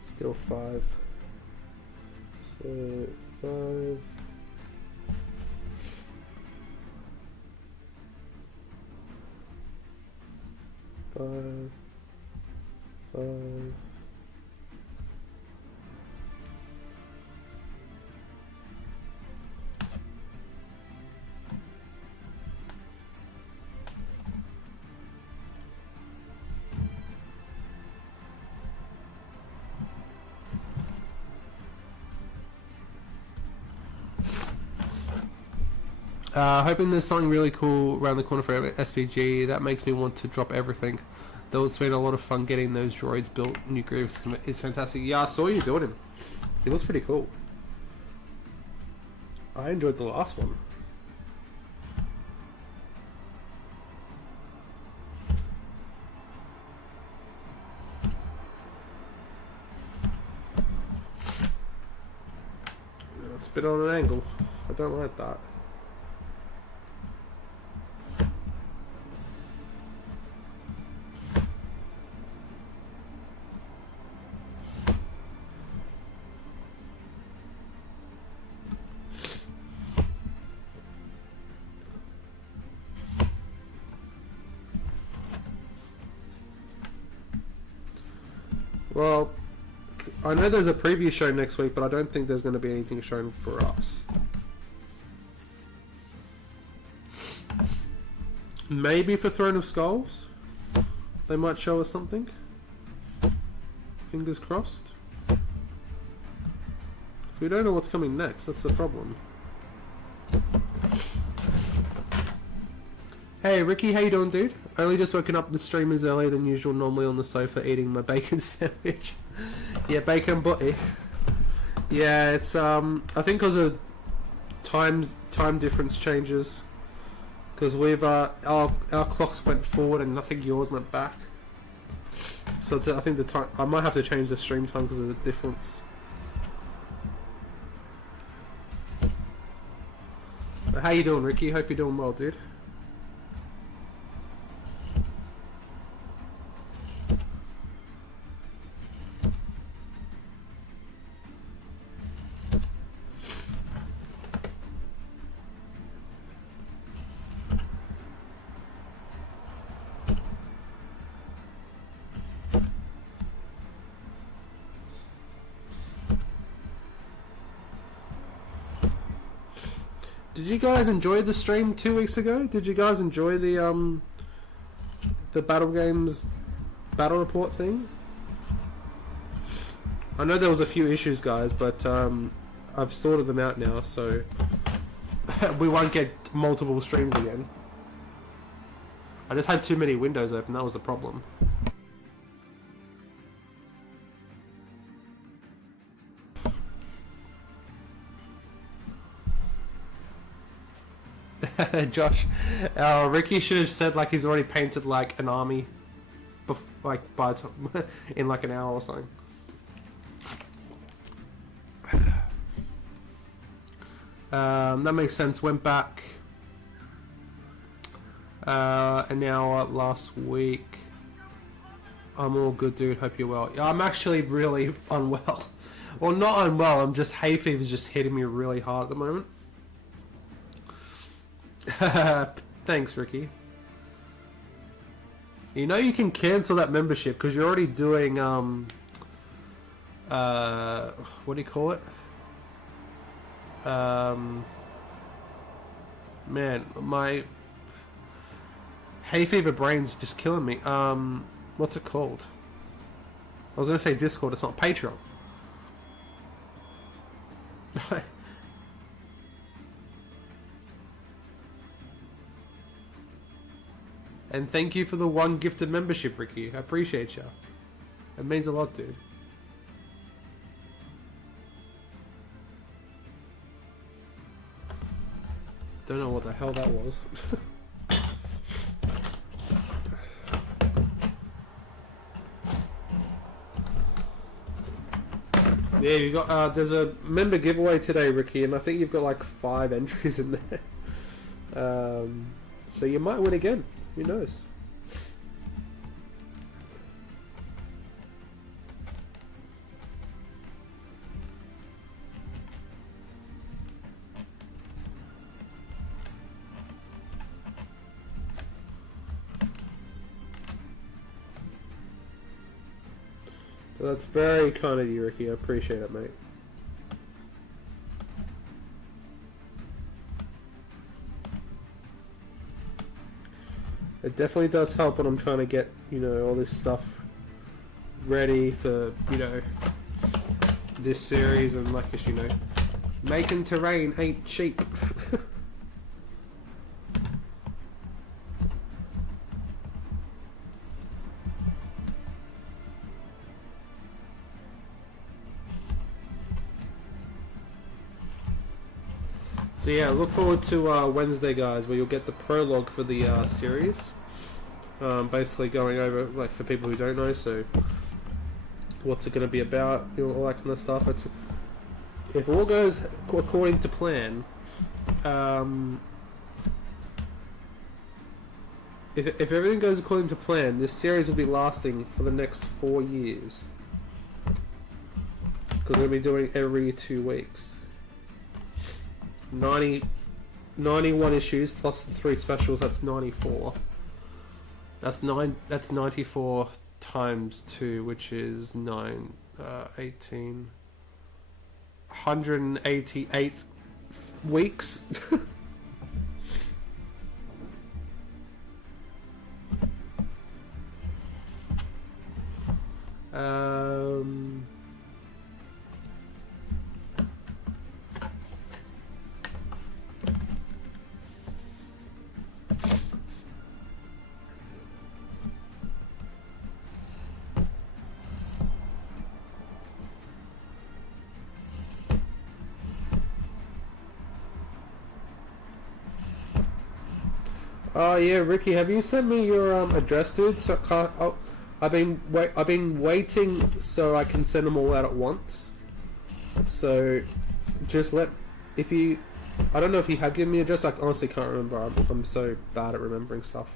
Still 5. So 5. 5. 5. Hoping there's something really cool around the corner for SBG. That makes me want to drop everything. Though it's been a lot of fun getting those droids built. New Grooves is fantastic. Yeah, I saw you build him. He looks pretty cool. I enjoyed the last one. It's a bit on an angle. I don't like that. Well, I know there's a preview show next week, but I don't think there's going to be anything shown for us. Maybe for Throne of Skulls, they might show us something. Fingers crossed. So we don't know what's coming next, that's the problem. Hey Ricky, how you doing, dude? Only just woken up. The stream is earlier than usual, normally on the sofa eating my bacon sandwich. Yeah, bacon butty. Yeah, it's I think because of time difference changes. Because we've our clocks went forward and I think yours went back. So I think the time, I might have to change the stream time because of the difference. But how you doing, Ricky? Hope you're doing well, dude. Did you guys enjoy the stream 2 weeks ago? Did you guys enjoy the Battle Games battle report thing? I know there was a few issues, guys, but I've sorted them out now, so we won't get multiple streams again. I just had too many windows open, that was the problem. Josh, Ricky should have said like he's already painted like an army, like by in like an hour or something. That makes sense. Went back an hour last week. I'm all good, dude. Hope you're well. Yeah, I'm actually really unwell. Well, not unwell. I'm just hay fever's just hitting me really hard at the moment. Thanks, Ricky. You know you can cancel that membership because you're already doing what do you call it? Man, my hay fever brain's just killing me. What's it called? I was gonna say Discord. It's not Patreon. And thank you for the 1 gifted membership, Ricky. I appreciate you. It means a lot, dude. Don't know what the hell that was. Yeah, you got. There's a member giveaway today, Ricky, and I think you've got like 5 entries in there. So you might win again. Who knows? That's very kind of you, Ricky. I appreciate it, mate. It definitely does help when I'm trying to get, you know, all this stuff ready for, you know, this series, and like, you know, making terrain ain't cheap. So yeah, look forward to Wednesday, guys, where you'll get the prologue for the series. Basically going over, like, for people who don't know, so what's it going to be about, you know, all that kind of stuff. It's, if all goes according to plan, if everything goes according to plan, this series will be lasting for the next 4 years. Because we're going to be doing every 2 weeks. 91 issues plus the 3 specials, that's 94. That's 94 times 2, which is 9, 18, 188 weeks. Oh yeah, Ricky, have you sent me your address, dude? So I've been waiting so I can send them all out at once. So just if you, I don't know if you have given me address. I honestly can't remember. I'm so bad at remembering stuff.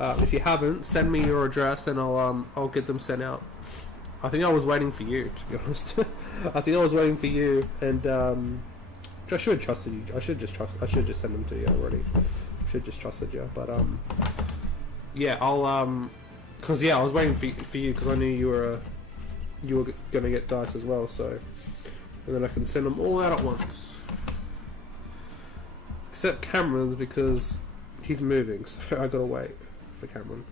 If you haven't, send me your address and I'll get them sent out. I think I was waiting for you, to be honest. I think I was waiting for you, and I should have trusted you. I should just send them to you already. Should just trusted you, but yeah, I'll because yeah, I was waiting for you because I knew you were gonna get dice as well, so, and then I can send them all out at once, except Cameron's because he's moving, so I gotta wait for Cameron.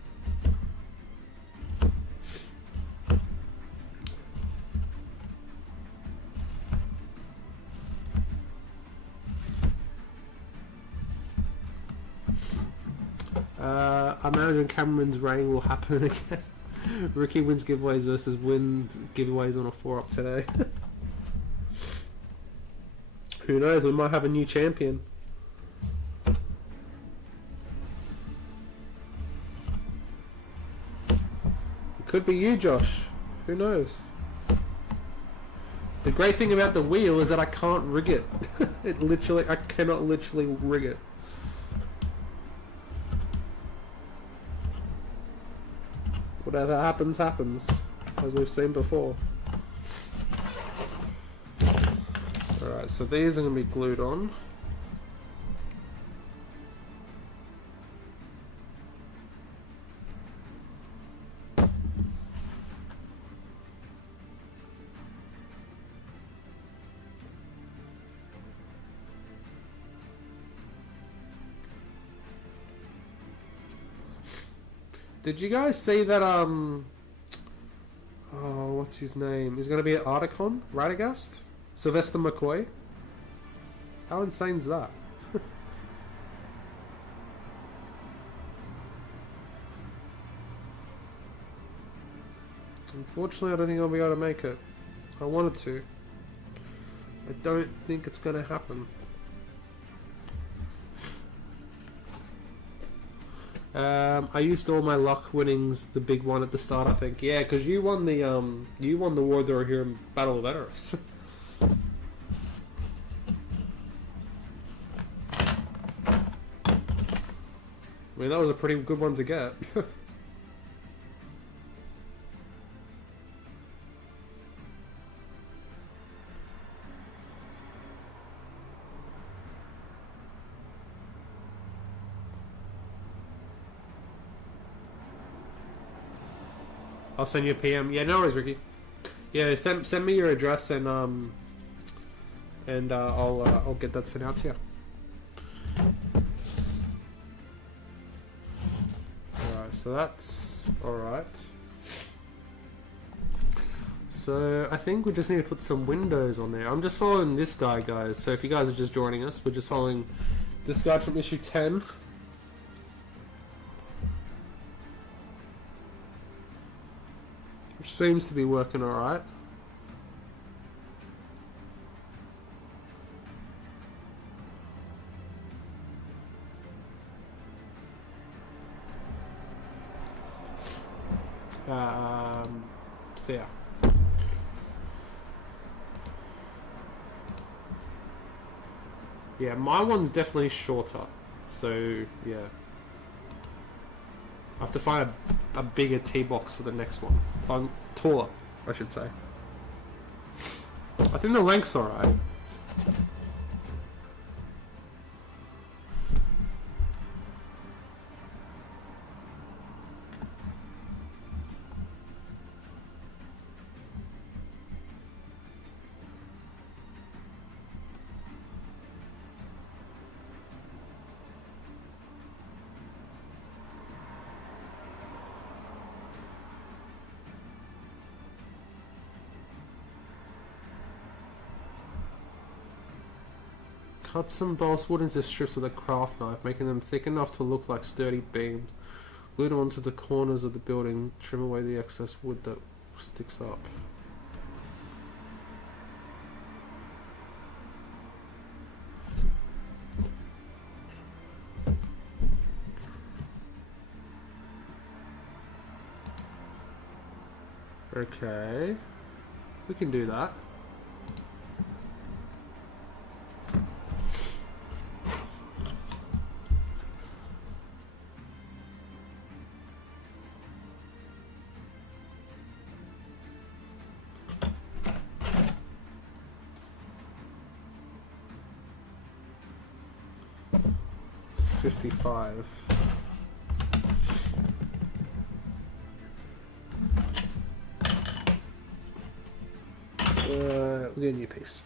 I imagine Cameron's reign will happen again. Ricky wins giveaways versus wins giveaways on a 4-up today. Who knows, we might have a new champion. It could be you, Josh. Who knows? The great thing about the wheel is that I can't rig it. I cannot literally rig it. Whatever happens, happens, as we've seen before. Alright, so these are going to be glued on. Did you guys see that, oh, what's his name? He's going to be at Articon, Radagast? Sylvester McCoy? How insane is that? Unfortunately, I don't think I'll be able to make it. I wanted to. I don't think it's going to happen. I used all my luck winnings, the big one at the start, I think. Yeah, because you won the War of the Rohirrim Battle of Erebus. I mean, that was a pretty good one to get. I'll send you a PM. Yeah, no worries, Ricky. Yeah, send me your address and I'll get that sent out to you. Alright, so that's alright. So I think we just need to put some windows on there. I'm just following this guy, guys. So if you guys are just joining us, we're just following this guy from issue 10. Which seems to be working alright. So yeah. Yeah, my one's definitely shorter. So yeah. I have to find a bigger tee box for the next one. Taller, I should say. I think the length's alright. Cut some balsa wood into strips with a craft knife, making them thick enough to look like sturdy beams. Glue them onto the corners of the building. Trim away the excess wood that sticks up. Okay, we can do that. It's 55. We'll get a new piece.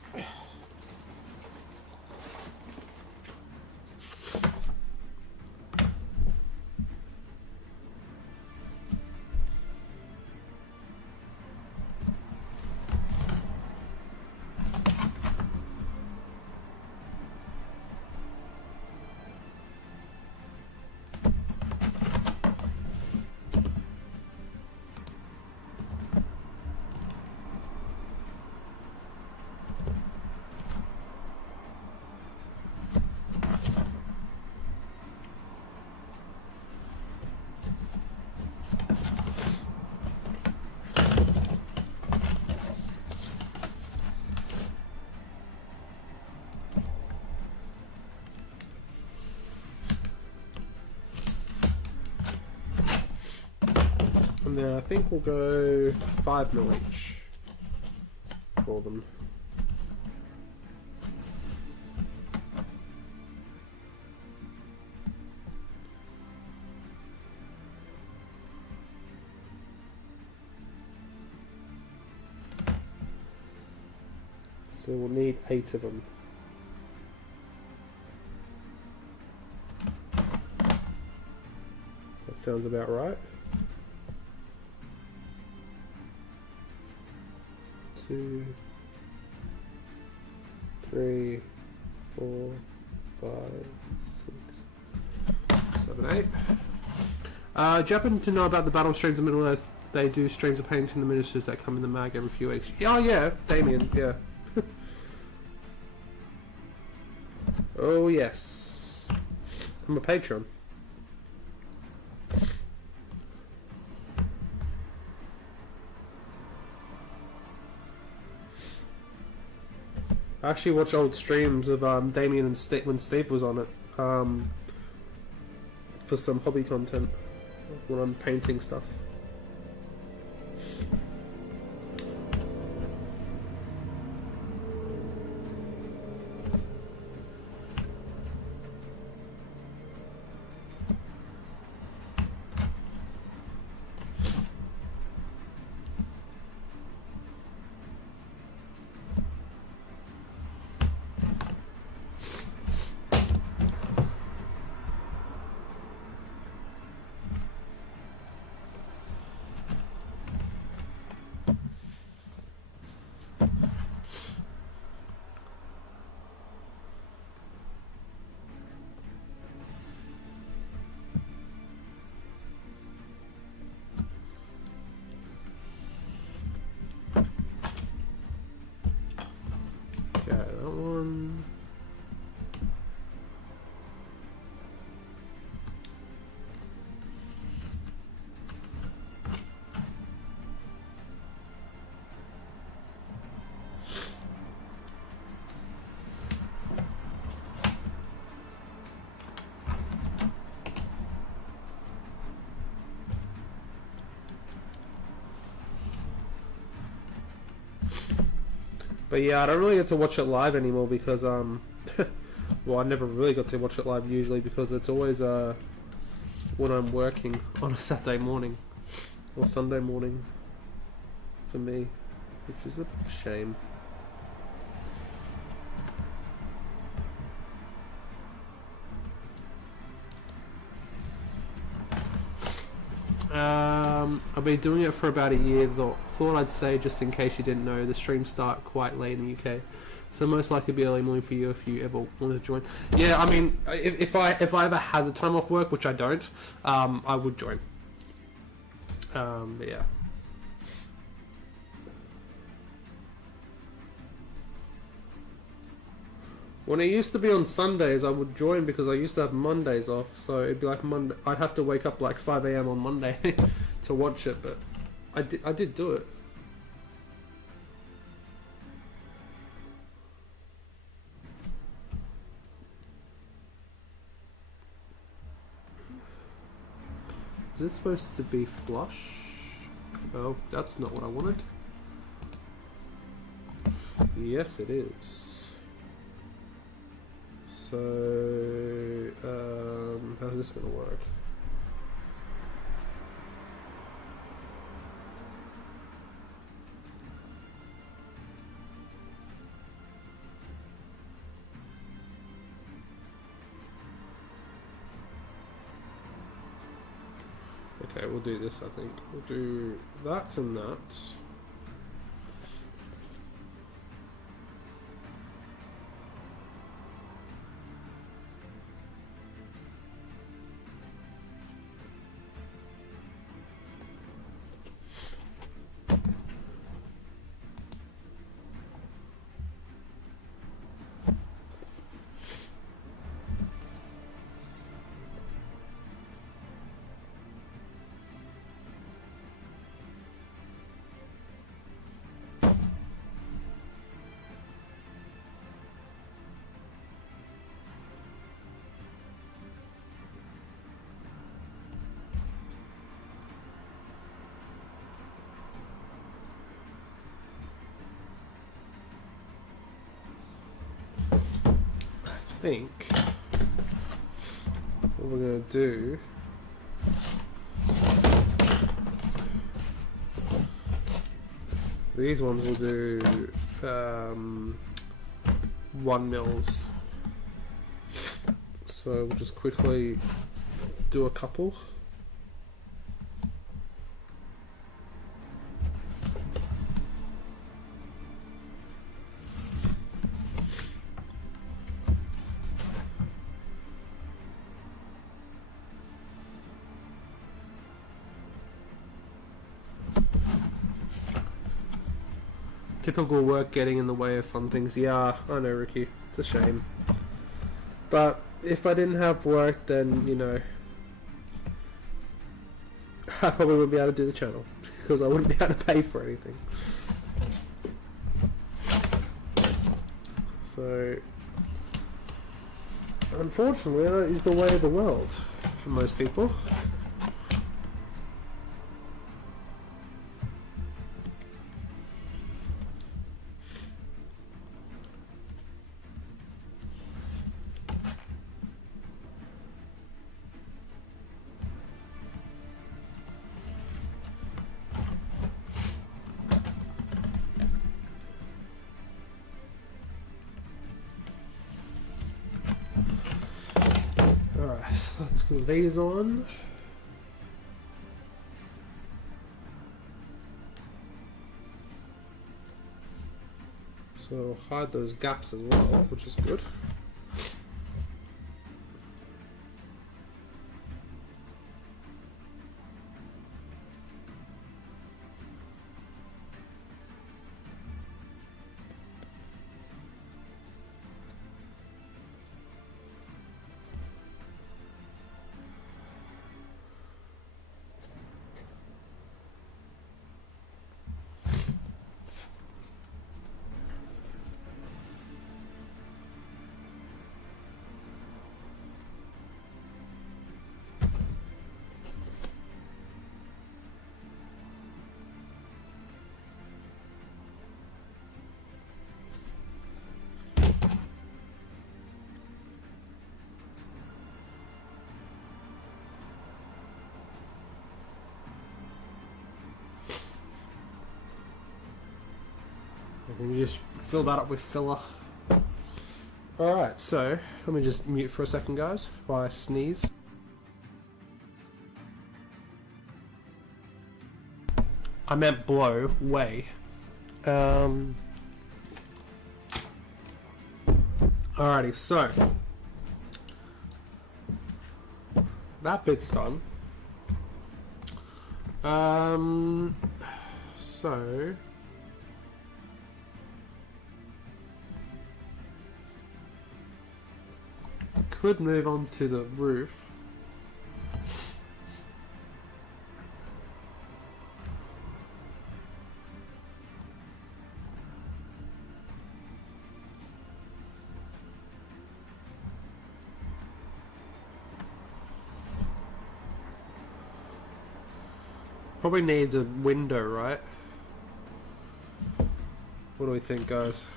And then I think we'll go 5 mil each for them. So we'll need 8 of them. That sounds about right. 2, 3, 4, 5, 6, 7, 8. Do you happen to know about the battle streams of Middle Earth they do streams of painting the miniatures that come in the mag every few weeks. Oh yeah, Damien, yeah. Oh yes. I'm a patron. I actually watch old streams of Damien and when Steve was on it for some hobby content when I'm painting stuff. But yeah, I don't really get to watch it live anymore because well, I never really got to watch it live usually because it's always when I'm working on a Saturday morning or Sunday morning for me, which is a shame. I've been doing it for about a year. Thought I'd say, just in case you didn't know, the streams start quite late in the UK, so most likely be early morning for you if you ever wanted to join. Yeah, I mean, if I ever had the time off work, which I don't, I would join. Yeah. When it used to be on Sundays, I would join because I used to have Mondays off, so it'd be like Monday. I'd have to wake up like 5 AM on Monday to watch it, but I did do it. Is it supposed to be flush? Oh, that's not what I wanted. Yes, it is. So, how's this gonna work? Okay, we'll do this, I think. We'll do that and that. Think what we're going to do these ones will do 1 mils, so we'll just quickly do a couple. Typical work getting in the way of fun things. Yeah, I know, Ricky. It's a shame. But if I didn't have work, then, you know, I probably wouldn't be able to do the channel because I wouldn't be able to pay for anything. So, unfortunately, that is the way of the world for most people. Alright, so let's glue these on. So hide those gaps as well, which is good. And you just fill that up with filler. Alright, so let me just mute for a second, guys, while I sneeze. I meant blow, way. Alrighty, so that bit's done. So could move on to the roof. Probably needs a window, right? What do we think, guys?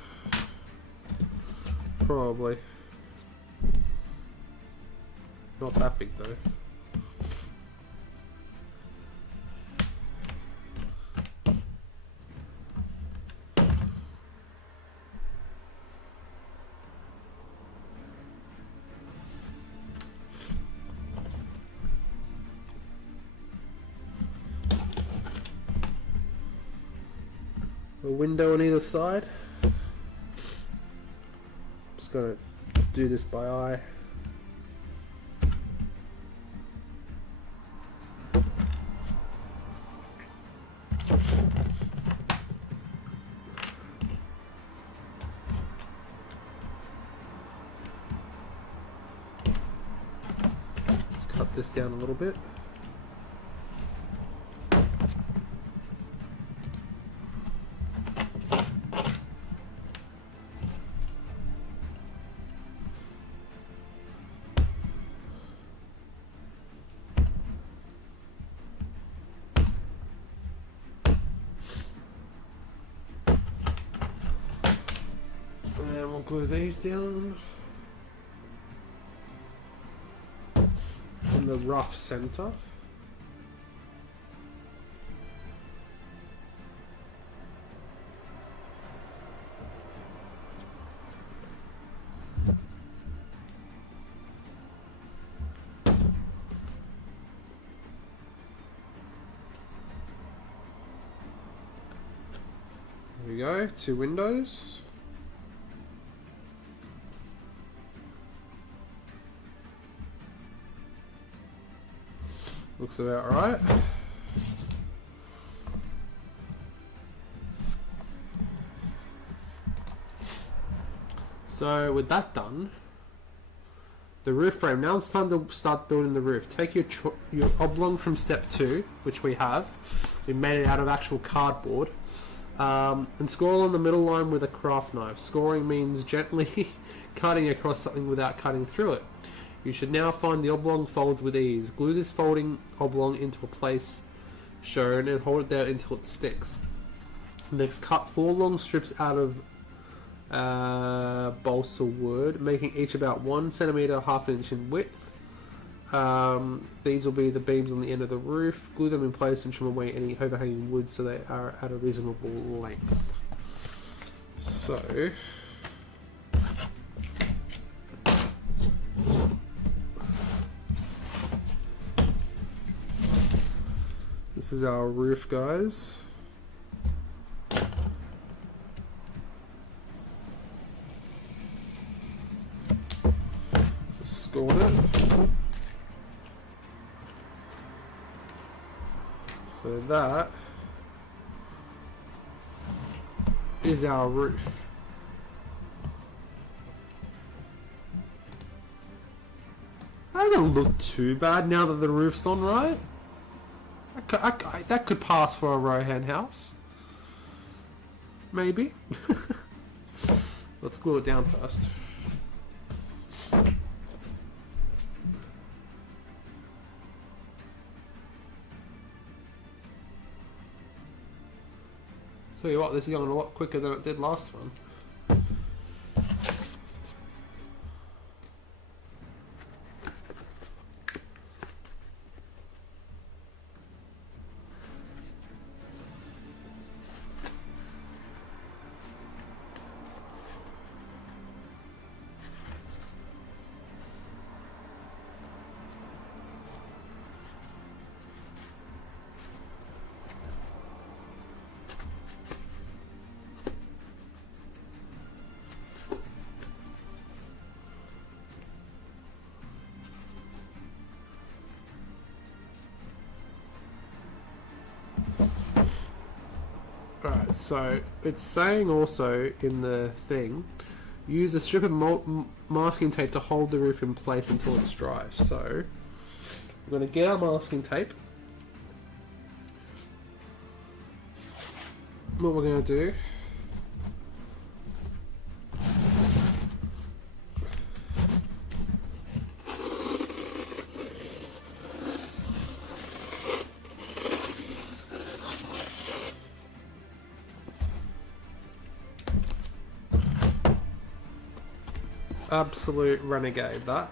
Probably. Not that big though. A window on either side. Just gonna do this by eye. Let's cut this down a little bit. And we'll glue these down in the rough center. There we go, 2 windows. Looks about right. So with that done, the roof frame. Now it's time to start building the roof. Take your oblong from step 2, which we have. We made it out of actual cardboard. And score along the middle line with a craft knife. Scoring means gently cutting across something without cutting through it. You should now find the oblong folds with ease. Glue this folding oblong into a place shown and hold it there until it sticks. Next, cut 4 long strips out of balsa wood, making each about 1 centimeter, half an inch in width. These will be the beams on the end of the roof. Glue them in place and trim away any overhanging wood so they are at a reasonable length. So this is our roof, guys. Scored it. So that is our roof. That doesn't look too bad now that the roof's on, right? That could pass for a row hen house. Maybe. Let's glue it down first. Tell you what, this is going a lot quicker than it did last time. Alright, so it's saying also in the thing, use a strip of masking tape to hold the roof in place until it's dry. So we're going to get our masking tape. What we're going to do, absolute renegade that.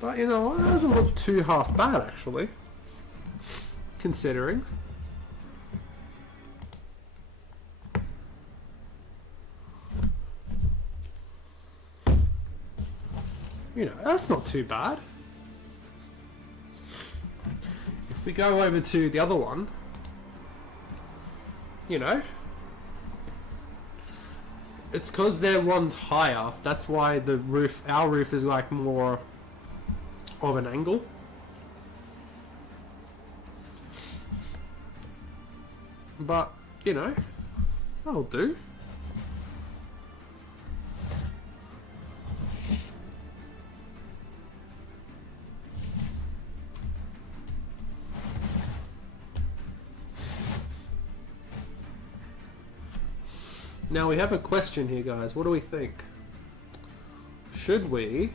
But you know, it doesn't look too half bad actually. Considering. You know, that's not too bad. If we go over to the other one, you know, it's because their one's higher. That's why the roof, our roof is like more of an angle. But, you know, that'll do. Now we have a question here, guys. What do we think? Should we,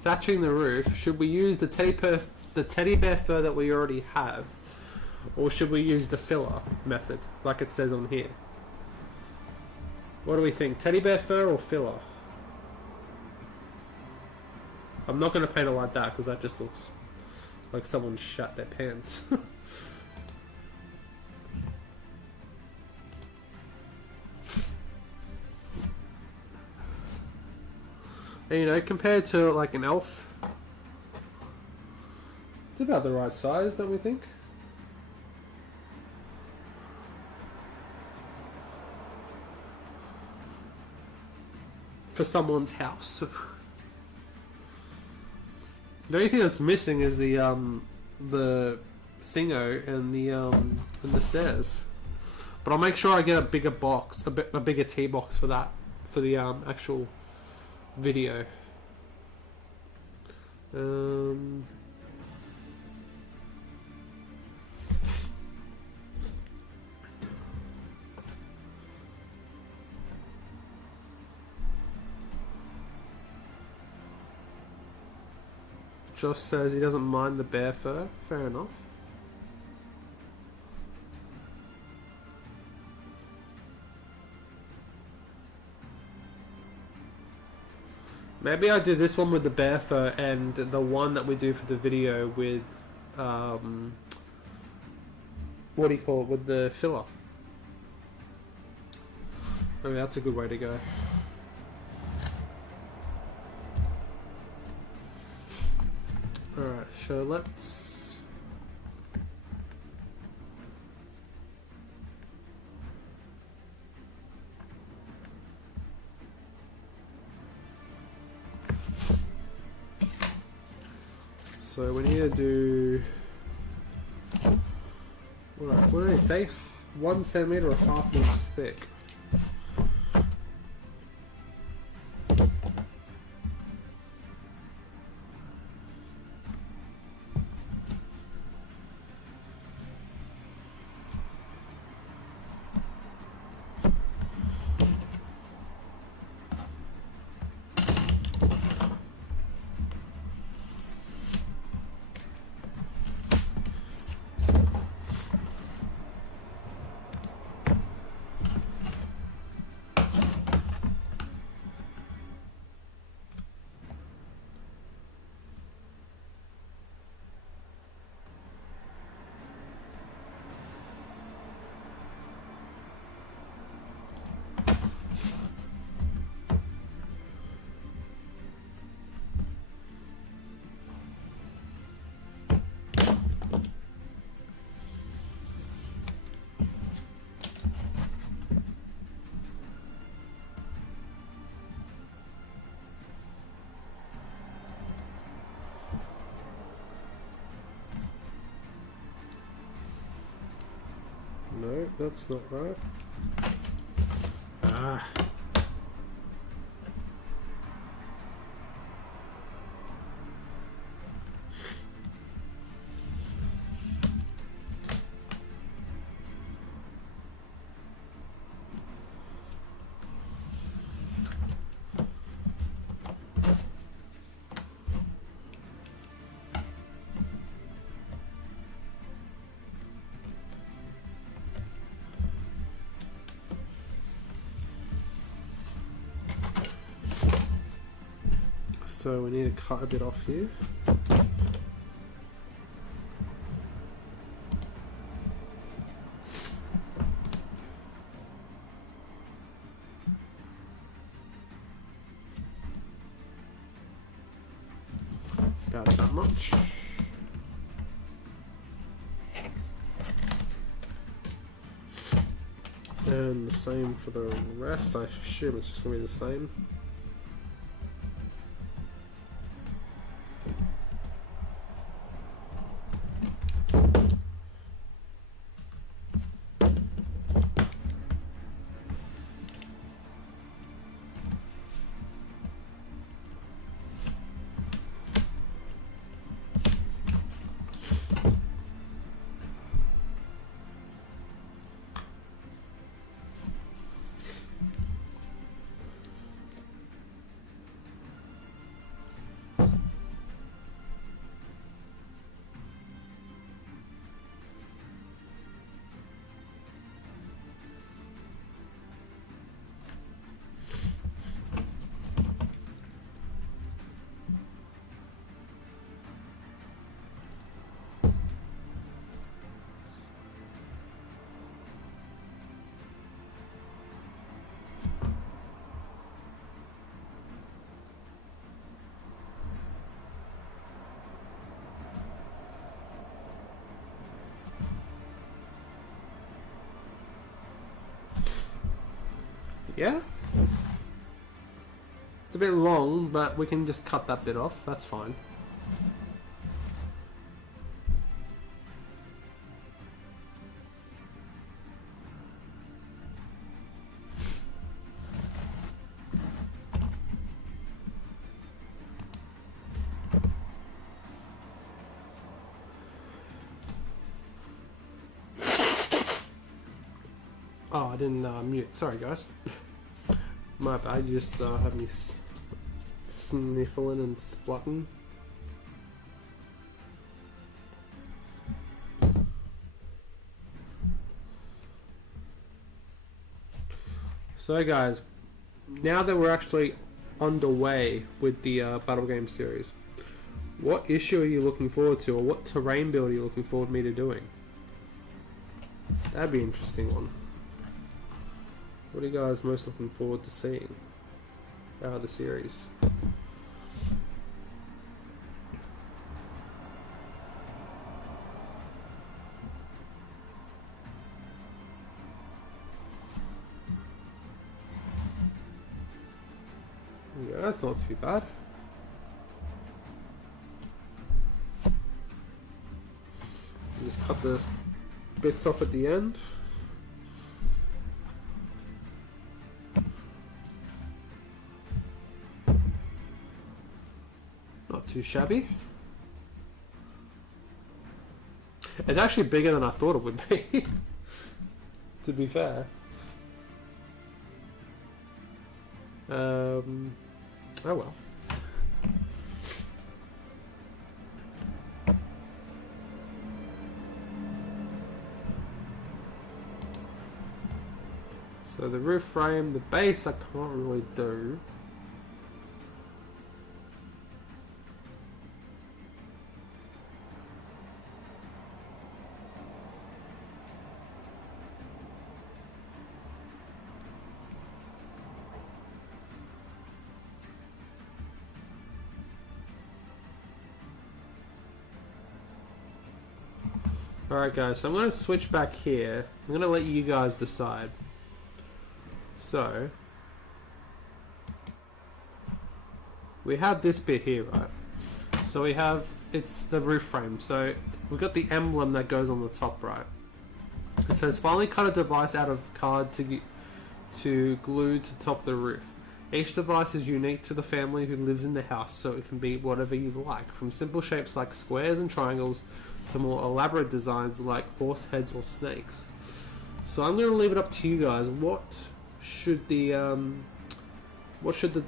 thatching the roof, should we use the teddy bear fur that we already have? Or should we use the filler method, like it says on here? What do we think? Teddy bear fur or filler? I'm not going to paint it like that because that just looks like someone shat their pants. And, you know, compared to like an elf It's about the right size, don't we think? For someone's house. The only thing that's missing is the thingo and the stairs. But I'll make sure I get a bigger box, a bigger tea box for that, for the actual video. Josh says he doesn't mind the bear fur. Fair enough. Maybe I do this one with the bear fur and the one that we do for the video with, what do you call it, with the filler. I mean, that's a good way to go. Alright, so let's... So we need to do... What did they say? 1 centimeter or half an inch thick. No, that's not right. Ah. So we need to cut a bit off here. About that much. And the same for the rest. I assume it's just going to be the same. Yeah? It's a bit long, but we can just cut that bit off. That's fine. Oh, I didn't mute. Sorry, guys. My bad. You just have me sniffling and splutting. So, guys, now that we're actually underway with the battle game series, what issue are you looking forward to, or what terrain build are you looking forward to me to doing? That'd be an interesting one. What are you guys most looking forward to seeing out of the series? Yeah, that's not too bad. Just cut the bits off at the end. Not too shabby. It's actually bigger than I thought it would be, to be fair. Oh well. So the roof frame, the base I can't really do. Alright guys, so I'm going to switch back here. I'm going to let you guys decide. So, we have this bit here, right? So we have, it's the roof frame. So we've got the emblem that goes on the top, right? It says, finally cut a device out of card to glue to top of the roof. Each device is unique to the family who lives in the house, so it can be whatever you like, from simple shapes like squares and triangles to more elaborate designs like horse heads or snakes. So I'm going to leave it up to you guys. What should the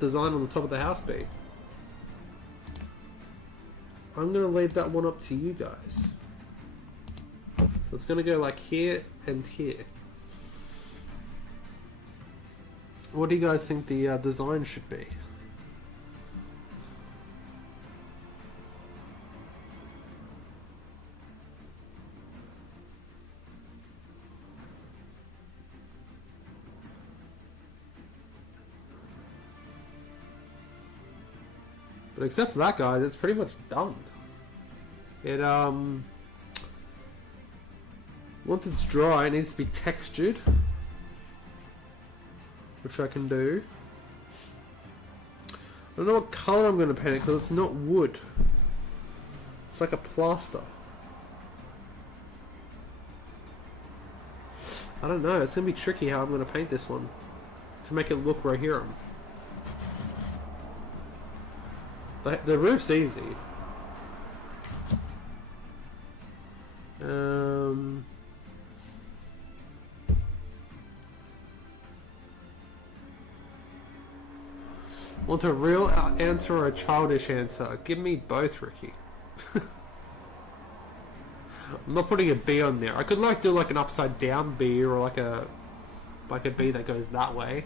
design on the top of the house be? I'm going to leave that one up to you guys. So it's going to go like here and here. What do you guys think the design should be? But except for that, guys, it's pretty much done. It once it's dry, it needs to be textured, which I can do. I don't know what color I'm going to paint it because it's not wood. It's like a plaster. I don't know. It's going to be tricky how I'm going to paint this one to make it look Rohirrim. The roof's easy. Want a real answer or a childish answer? Give me both, Ricky. I'm not putting a B on there. I could like do like an upside down B or like a B that goes that way.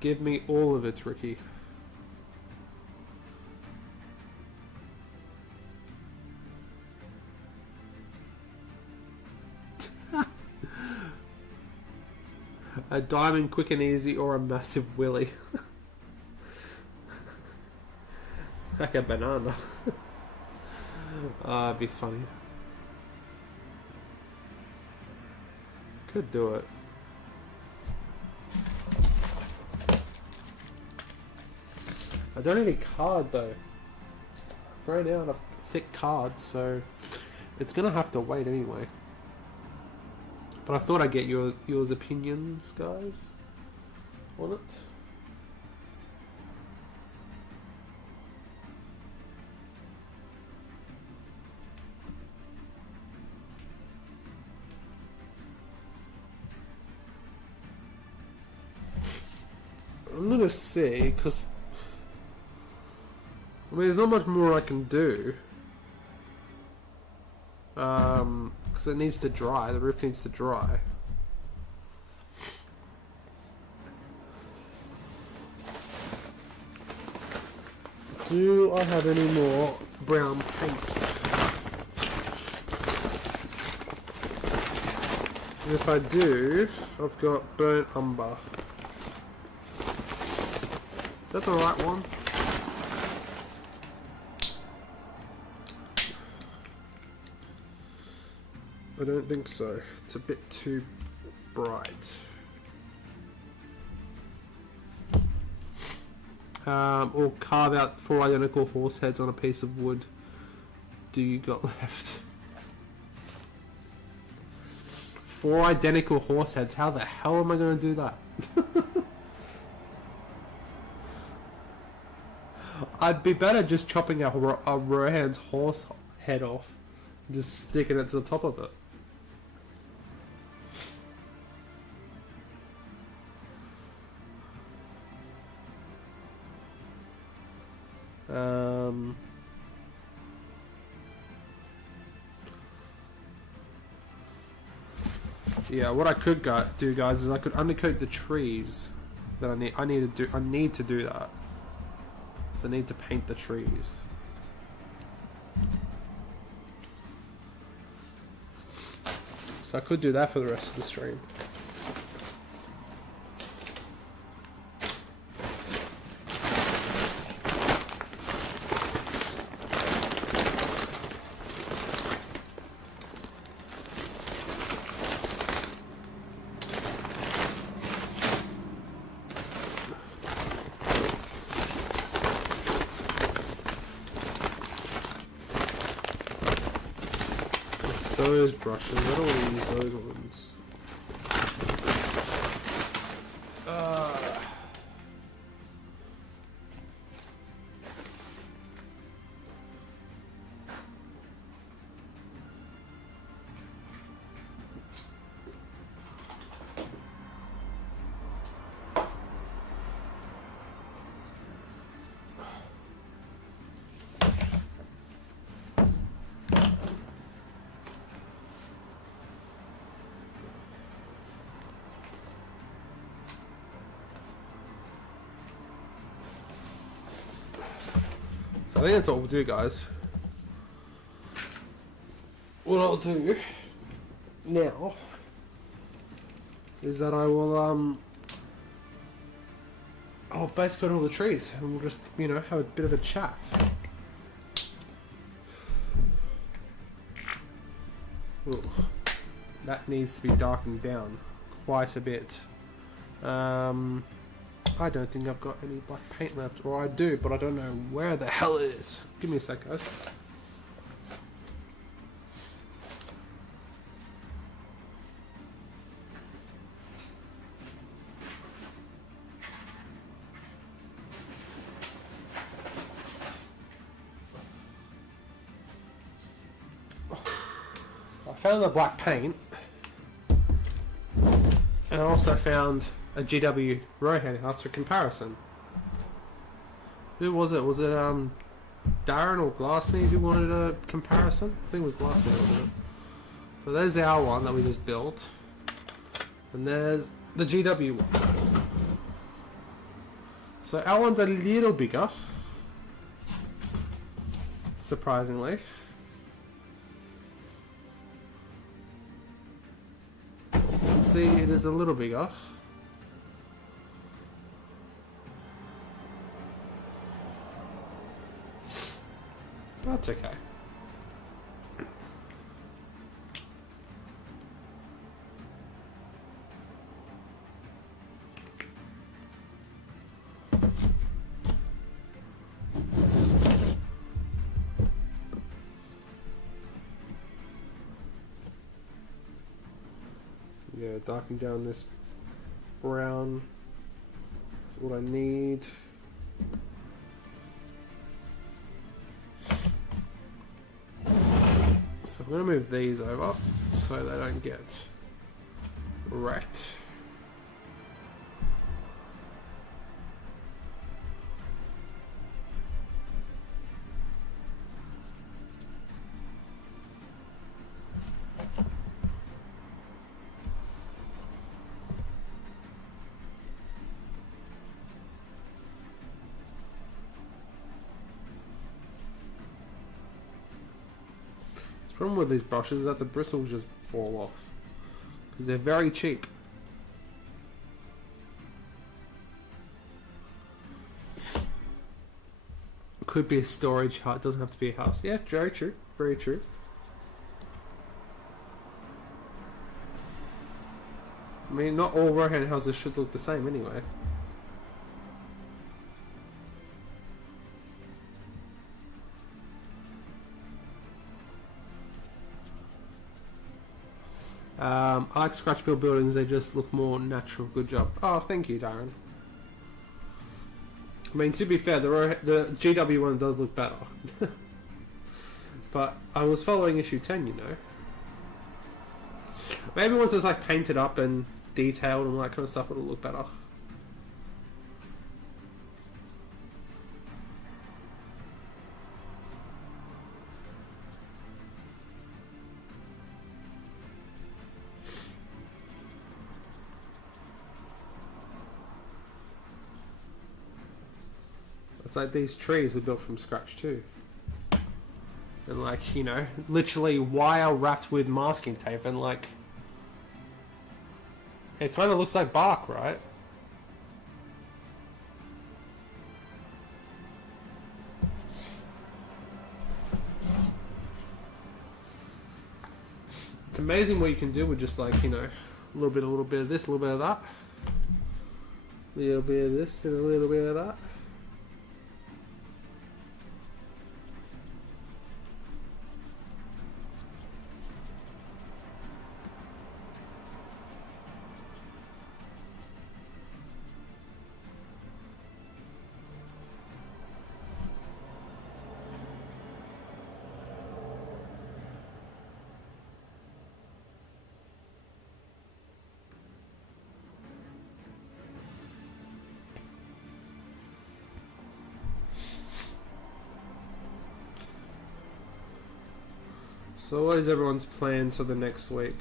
Give me all of it, Ricky. A diamond quick and easy or a massive willy. Like a banana. It'd be funny. Could do it. I don't need a card though. I ran out of thick cards, so it's gonna have to wait anyway. But I thought I'd get yours opinions, guys, on it. I'm gonna see, because I mean, there's not much more I can do. Because it needs to dry. The roof needs to dry. Do I have any more brown paint? If I do, I've got burnt umber. Is that the right one? I don't think so. It's a bit too bright. Or carve out 4 identical horse heads on a piece of wood. Do you got left? 4 identical horse heads? How the hell am I going to do that? I'd be better just chopping a Rohan's horse head off and just sticking it to the top of it. Yeah, what I could do, guys, is I could undercoat the trees that I need to do that. So I need to paint the trees. So I could do that for the rest of the stream. Those brushes, I don't want to use those ones. So I think that's what we'll do, guys. What I'll do now is that I will I'll base coat all the trees and we'll just, you know, have a bit of a chat. Ooh, that needs to be darkened down quite a bit. I don't think I've got any black paint left, or I do, but I don't know where the hell it is. Give me a sec, guys. I found the black paint, and I also found a GW Rohan house for comparison. Who was it? Was it Darren or Glassney who wanted a comparison? I think it was Glassney, wasn't it? So there's our one that we just built, and there's the GW one. So our one's a little bigger, surprisingly. See, it is a little bigger. That's okay. Yeah, darken down this brown is what I need. So I'm going to move these over so they don't get wrecked. The problem with these brushes is that the bristles just fall off because they're very cheap. Could be a storage hut, doesn't have to be a house. Yeah, very true, very true. I mean, not all row hand houses should look the same anyway. I like scratch build buildings, they just look more natural. Good job. Oh, thank you, Darren. I mean, to be fair, the GW one does look better. But I was following issue 10, you know. Maybe once it's like painted up and detailed and all that kind of stuff, it'll look better. It's like these trees were built from scratch too. And like, you know, literally wire wrapped with masking tape and like... It kind of looks like bark, right? It's amazing what you can do with just like, you know, a little bit of this, a little bit of that. A little bit of this and a little bit of that. So what is everyone's plans for the next week?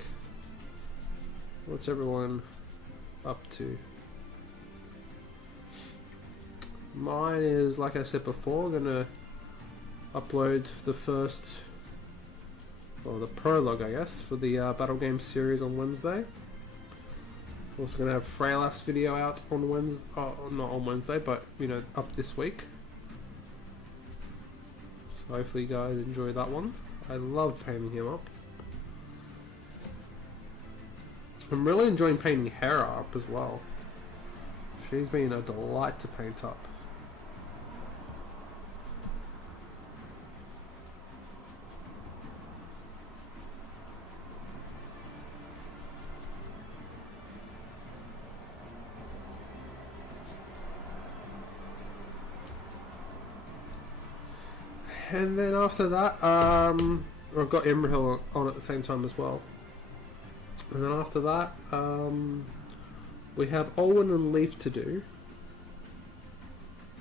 What's everyone up to? Mine is, like I said before, gonna upload the first, or the prologue I guess, for the Battle Game series on Wednesday. Also gonna have Freylaf's video out on Wednesday, not on Wednesday, but you know, up this week. So hopefully you guys enjoy that one. I love painting him up. I'm really enjoying painting Hera up as well. She's been a delight to paint up. And then after that, I've got Imrahil on at the same time as well. And then after that, we have Olwen and Leaf to do,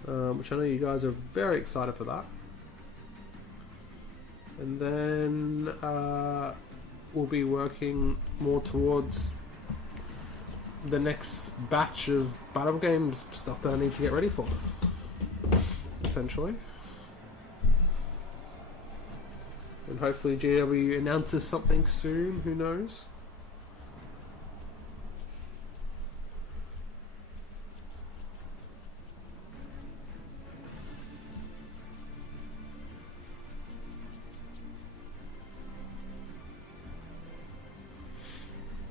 which I know you guys are very excited for that. And then we'll be working more towards the next batch of Battle Games stuff that I need to get ready for, essentially. And hopefully GW announces something soon, who knows?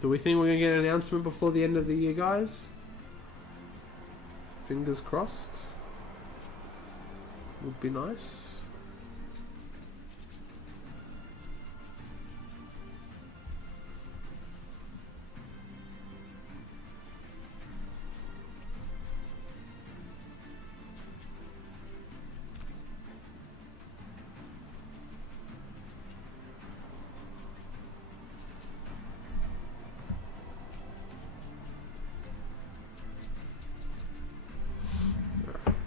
Do we think we're going to get an announcement before the end of the year, guys? Fingers crossed. Would be nice.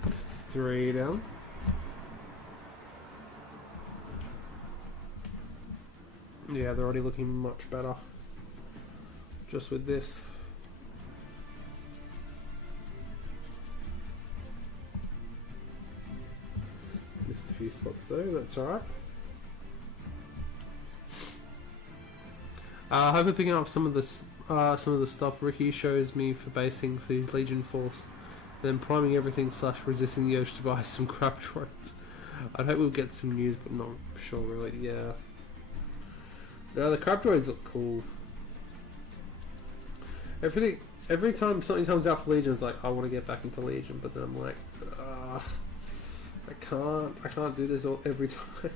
That's 3 down. Yeah, they're already looking much better just with this. Missed a few spots though, that's alright. I hope I'm picking up some of the stuff Ricky shows me for basing for his Legion Force, then priming everything / resisting the urge to buy some crap droids. I'd hope we'll get some news, but not sure really. Yeah. No, the crab droids look cool. Every time something comes out for Legion, it's like I want to get back into Legion, but then I'm like, I can't do this every time.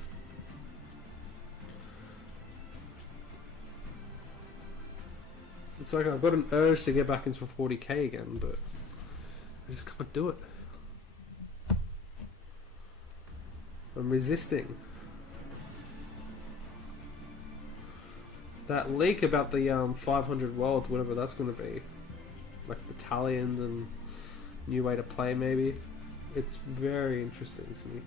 It's like I've got an urge to get back into 40k again, but I just can't do it. I'm resisting. That leak about the 500 world, whatever that's going to be, like battalions and new way to play, maybe. It's very interesting to me.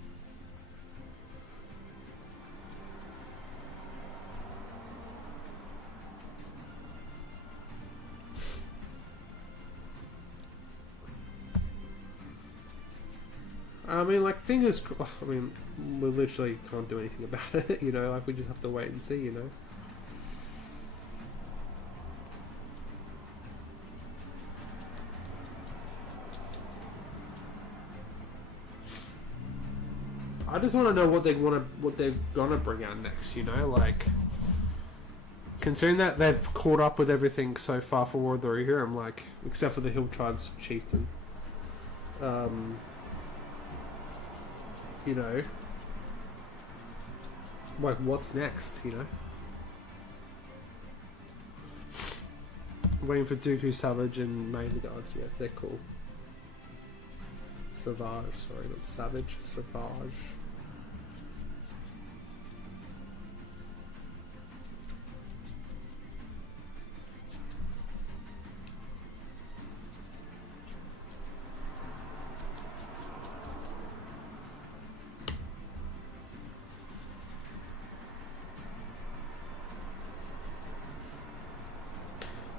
I mean, like, fingers. I mean, we literally can't do anything about it, you know. Like, we just have to wait and see, you know. I just want to know what they're gonna bring out next. You know, like considering that they've caught up with everything so far for War of the Here, I'm like, except for the Hill Tribes chieftain. You know, like what's next? You know, waiting for Dooku Savage and Main Guard. Yeah, they're cool. Savage, sorry, not Savage. Savage.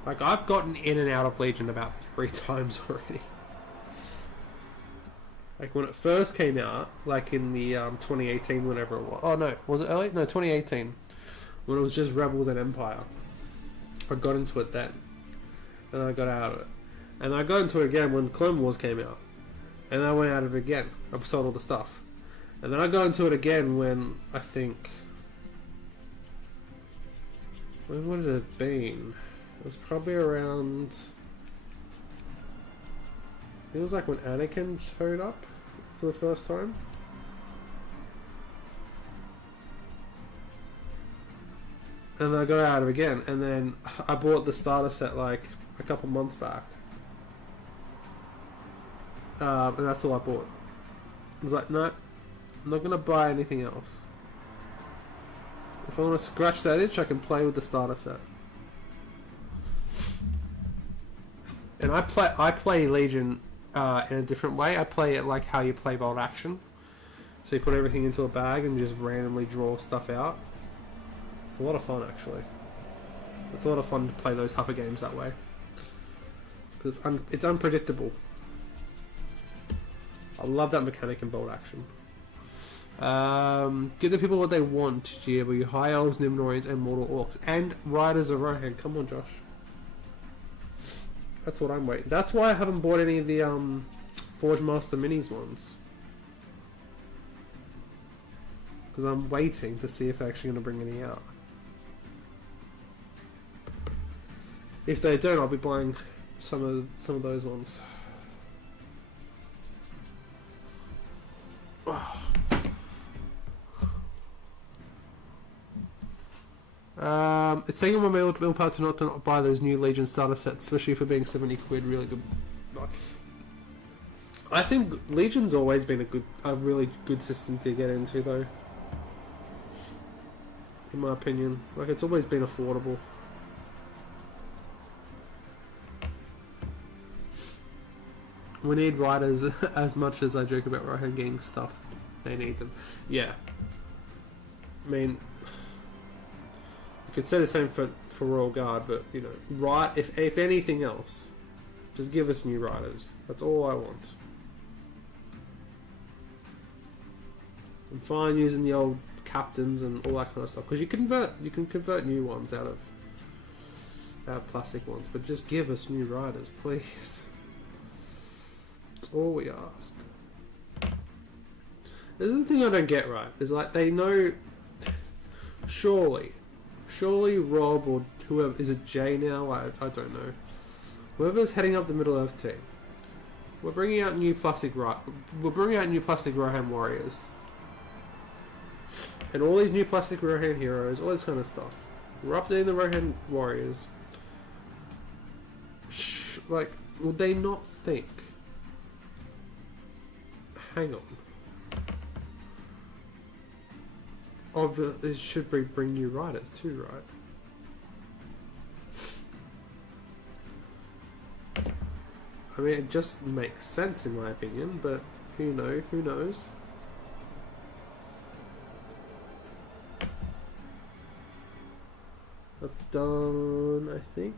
Like, I've gotten in and out of Legion about 3 times already. Like, when it first came out, like in the 2018, whenever it was. Oh, no. Was it early? No, 2018. When it was just Rebels and Empire. I got into it then. And I got out of it. And I got into it again when Clone Wars came out. And I went out of it again. I sold all the stuff. And then I got into it again when, I think... When would it have been? It was probably around... It was like when Anakin showed up for the first time. And I got out of it again. And then I bought the starter set like a couple months back. And that's all I bought. I was like, no, I'm not going to buy anything else. If I want to scratch that itch, I can play with the starter set. And I play Legion in a different way. I play it like how you play Bolt Action. So you put everything into a bag and just randomly draw stuff out. It's a lot of fun, actually. It's a lot of fun to play those type of games that way. Because it's unpredictable. I love that mechanic in Bolt Action. Give the people what they want, GW. High Elves, Nimnorians, and Mortal Orcs. And Riders of Rohan. Come on, Josh. That's what I'm waiting. That's why I haven't bought any of the Forge Master Minis ones. Because I'm waiting to see if they're actually going to bring any out. If they don't, I'll be buying some of those ones. It's taking my willpower to not buy those new Legion starter sets, especially for being 70 quid. Really good. I think Legion's always been a really good system to get into, though. In my opinion, like it's always been affordable. We need riders as much as I joke about Rohan getting stuff. They need them. Yeah. I mean, you could say the same for Royal Guard, but you know, if anything else, just give us new riders. That's all I want. I'm fine using the old captains and all that kind of stuff because you can convert new ones out of plastic ones, but just give us new riders, please. That's all we ask. This is the thing I don't get right. Is like they know. Surely Rob or whoever, is it Jay now? I don't know. Whoever's heading up the Middle Earth team, we're bringing out new plastic Rohan warriors, and all these new plastic Rohan heroes, all this kind of stuff. We're updating the Rohan warriors. Like, would they not think? Hang on. It should bring new riders too, right? I mean, it just makes sense in my opinion, but who knows? That's done, I think.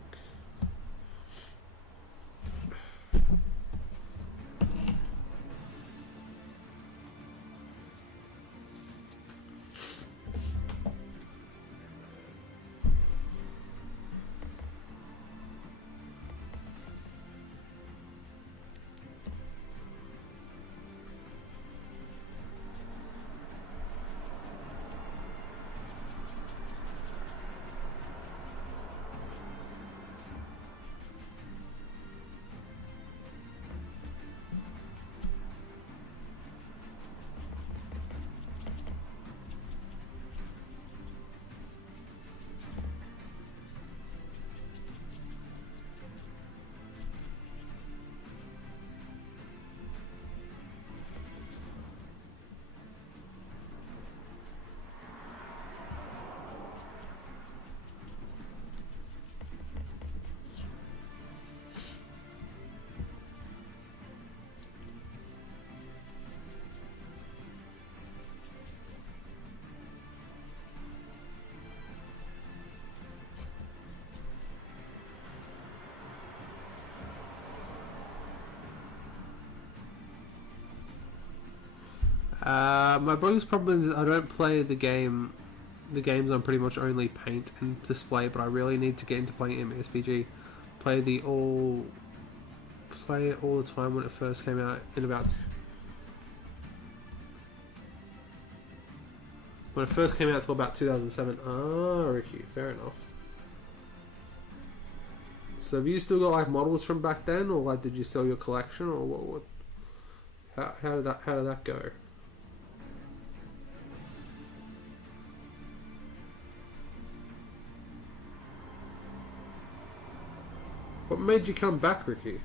My biggest problem is I don't play the game. The games I'm pretty much only paint and display, but I really need to get into playing SBG. Play it all the time when it first came out in about. When it first came out until about 2007. Ah, Ricky, fair enough. So have you still got like models from back then, or like did you sell your collection, or what? How did that go? What made you come back, Ricky?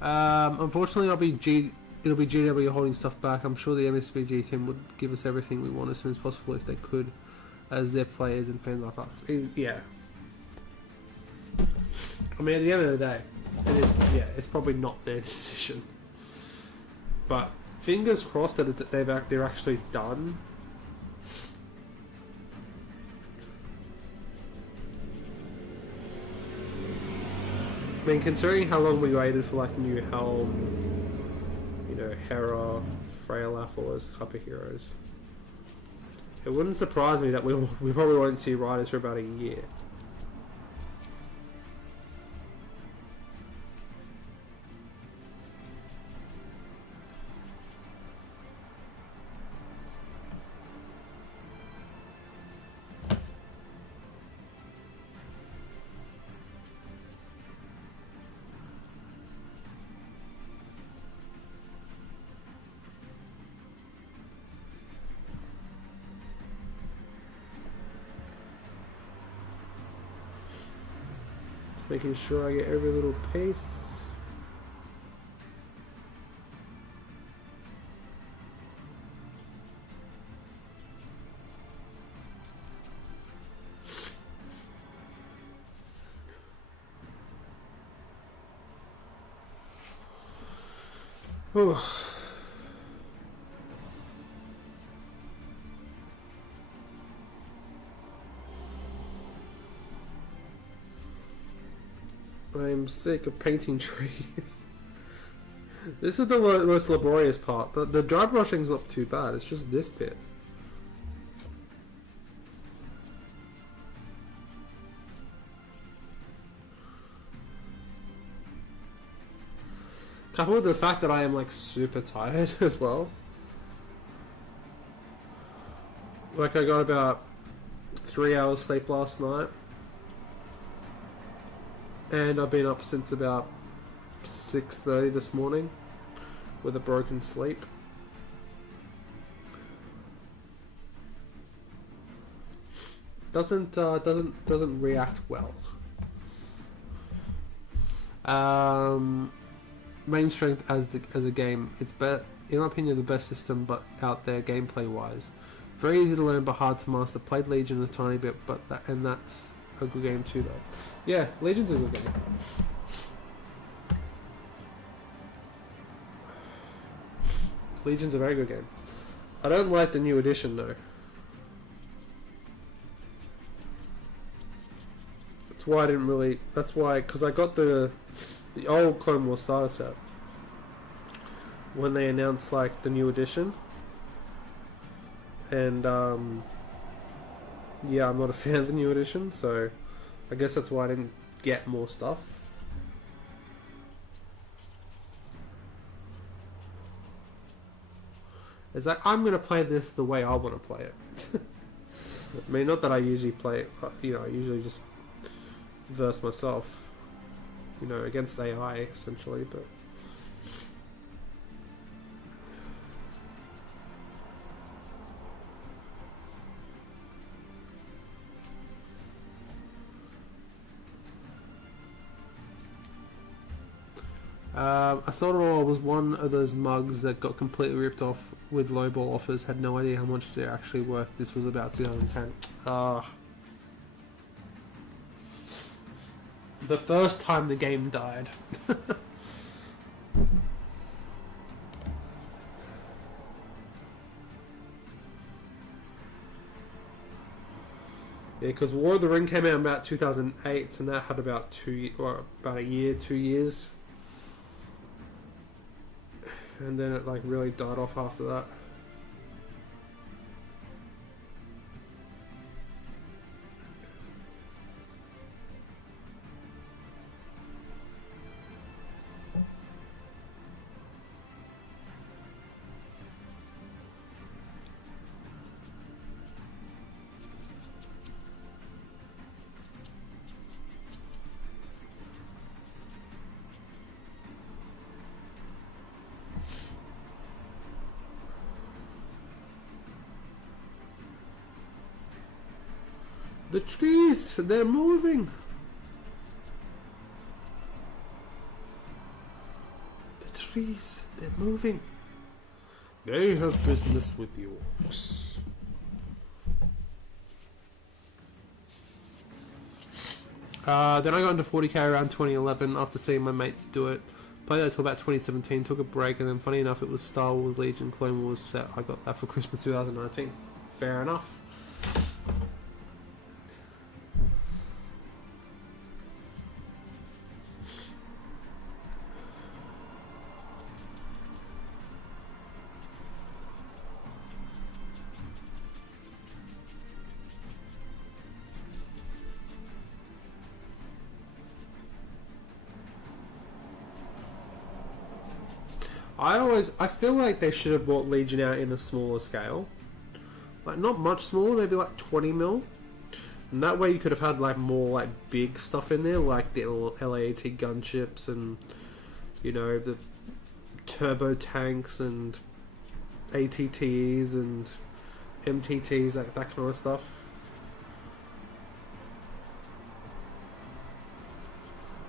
Unfortunately, it'll be GW holding stuff back. I'm sure the MSBG team would give us everything we want as soon as possible if they could, as their players and fans like us. Yeah. I mean, at the end of the day, it's probably not their decision. But fingers crossed that they're actually done. I mean, considering how long we waited for like new Helm, Hera, Freya, all those type of heroes, it wouldn't surprise me that we probably won't see riders for about a year. making sure I get every little piece. Whew. I'm sick of painting trees. This is the most laborious part. The dry brushing's not too bad, it's just this bit. Coupled with the fact that I am like super tired as well. Like I got about 3 hours sleep last night. And I've been up since about 6:30 this morning with a broken sleep. Doesn't react well. Main strength as a game, it's in my opinion the best system but out there gameplay wise. Very easy to learn but hard to master. Played Legion a tiny bit, but that's a good game too though. Yeah, Legion's a good game. Legion's a very good game. I don't like the new edition though. That's why I didn't really. That's why, because I got the old Clone Wars starter set when they announced like the new edition, and yeah, I'm not a fan of the new edition, so I guess that's why I didn't get more stuff. It's like, I'm going to play this the way I want to play it. I mean, not that I usually play it, you know, I usually just verse myself, you know, against AI, essentially, but... I thought it was one of those mugs that got completely ripped off with lowball offers. Had no idea how much they're actually worth. This was about 2010. The first time the game died. Yeah, because War of the Ring came out in about 2008, and that had about about a year, 2 years. And then it like really died off after that. The trees, they're moving. The trees, they're moving. They have business with the orcs. Then I got into 40k around 2011 after seeing my mates do it. Played that until about 2017, took a break, and then funny enough it was Star Wars Legion Clone Wars set. I got that for Christmas 2019. Fair enough. I feel like they should have brought Legion out in a smaller scale. Like, not much smaller, maybe like 20 mil. And that way you could have had like more like big stuff in there, like the LAAT gunships and, you know, the turbo tanks and ATTs and MTTs, that kind of stuff.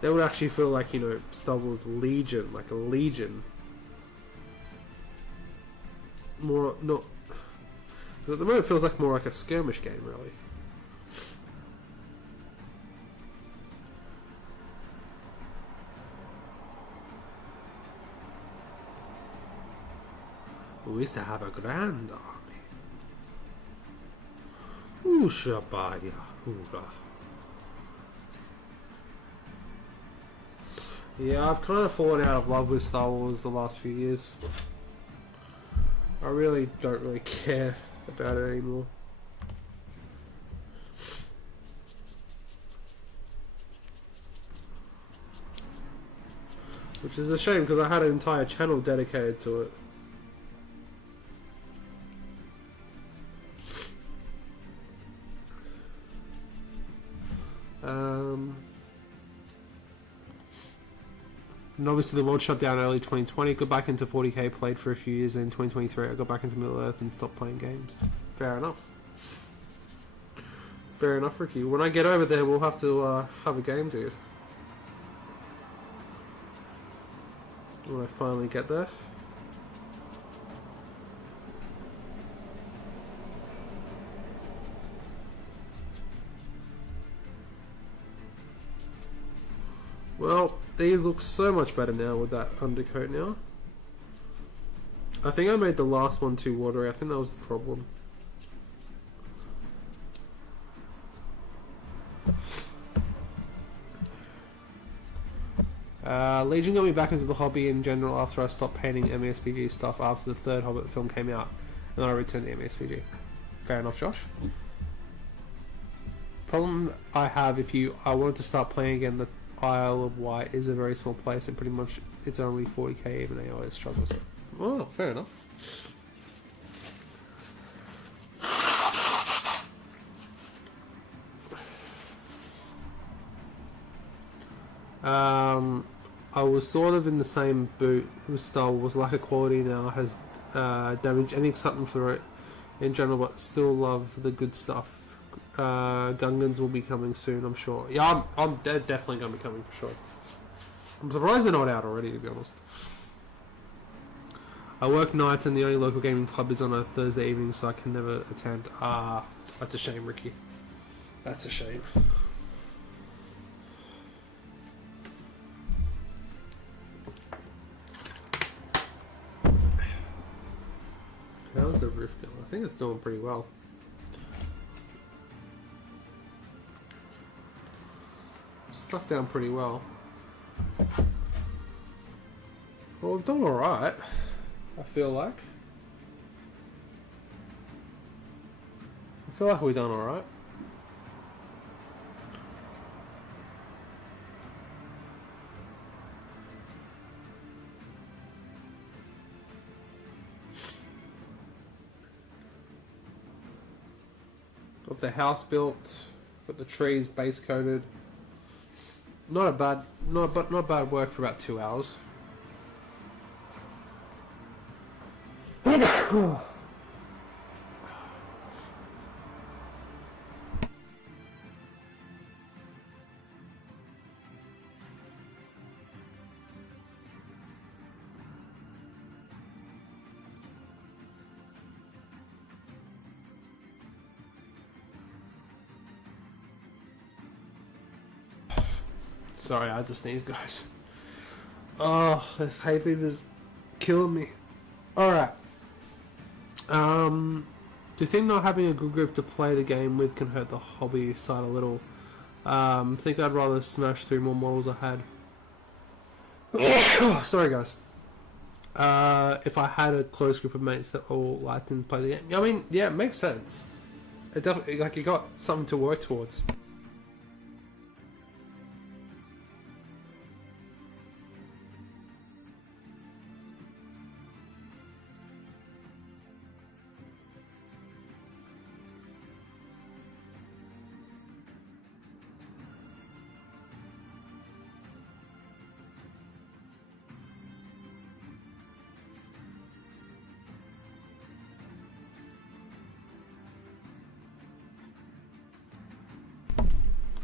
They would actually feel like, you know, Star Wars Legion, like a Legion. More, not... At the moment it feels like more like a skirmish game, really. We used to have a grand army. Ooh, Shabaya. Hoorah. Yeah, I've kind of fallen out of love with Star Wars the last few years. I really don't really care about it anymore. Which is a shame because I had an entire channel dedicated to it. And obviously the world shut down early 2020, got back into 40k, played for a few years, and in 2023 I got back into Middle-earth and stopped playing games. Fair enough. Fair enough, Ricky. When I get over there, we'll have to have a game, dude. When I finally get there. Well, these look so much better now with that undercoat now. I think I made the last one too watery. I think that was the problem. Legion got me back into the hobby in general after I stopped painting SBG stuff after the third Hobbit film came out, and then I returned to SBG. Fair enough, Josh. Problem I have if I wanted to start playing again, the Isle of Wight is a very small place and pretty much it's only 40k, even AOS struggles. Oh, fair enough. I was sort of in the same boot with Star Wars. Lack of quality now has damaged any something for it in general, but still love the good stuff. Gungans will be coming soon, I'm sure. Yeah, they're definitely going to be coming for sure. I'm surprised they're not out already, to be honest. I work nights and the only local gaming club is on a Thursday evening, so I can never attend. Ah, that's a shame, Ricky. That's a shame. How's the roof going? I think it's doing pretty well. Stuck down pretty well. Well, we've done alright, I feel like. We've done alright. Got the house built, got the trees base coated. Not bad work for about 2 hours. Sorry, I had to sneeze, guys. Oh, this hay fever's killing me. Alright. Do you think not having a good group to play the game with can hurt the hobby side a little? Think I'd rather smash 3 more models I had. Sorry, guys. If I had a close group of mates that all liked and play the game. I mean, yeah, it makes sense. It definitely, like, you got something to work towards.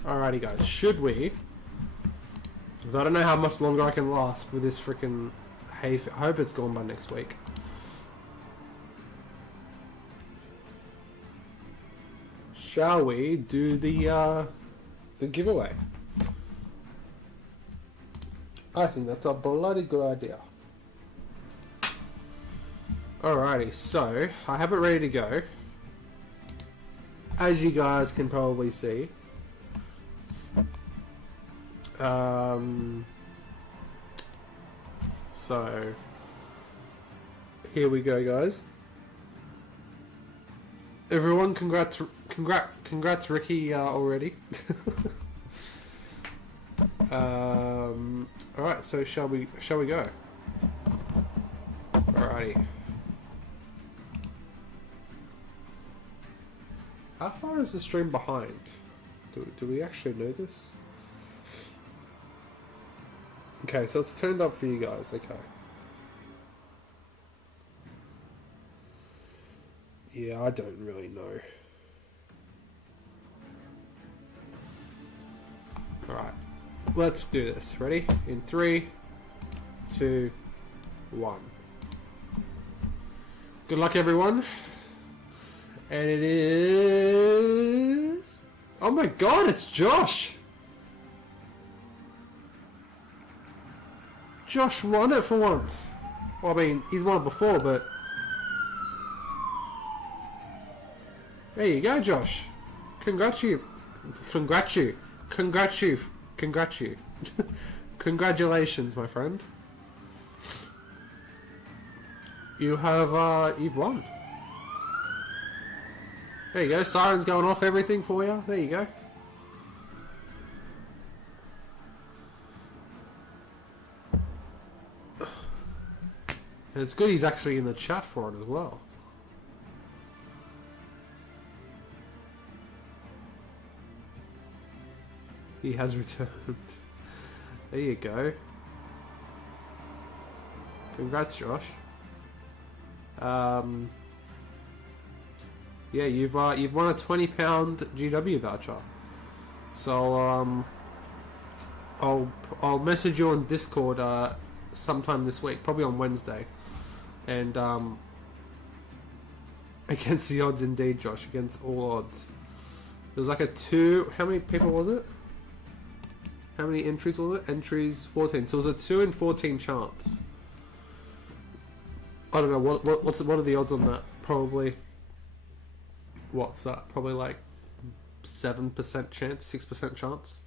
Alrighty guys, should we Because I don't know how much longer I can last with this freaking hay. I hope it's gone by next week. Shall we do the giveaway? I think that's a bloody good idea. Alrighty, so I have it ready to go. As you guys can probably see. So here we go, guys. Everyone, congrats Ricky already. Alright, so shall we go? Alrighty. How far is the stream behind? Do we actually know this? Okay, so it's turned up for you guys, okay. Yeah, I don't really know. Alright, let's do this. Ready? In 3, 2, 1. Good luck, everyone. And it is... Oh my god, it's Josh! Josh won it for once. Well, I mean, he's won it before, but... There you go, Josh. Congrats you. Congrats you. Congrats you. Congrats you. Congratulations, my friend. You have, you've won. There you go, siren's going off, everything for you. There you go. And it's good he's actually in the chat for it as well. He has returned. There you go. Congrats, Josh. Yeah, you've won a £20 GW voucher. So I'll message you on Discord sometime this week, probably on Wednesday, and against the odds indeed, Josh, against all odds. There was like a 2. How many people was it? How many entries was it? Entries 14. So it was a 2 in 14 chance. I don't know what are the odds on that? Probably. What's that? Probably like 7% chance, 6% chance.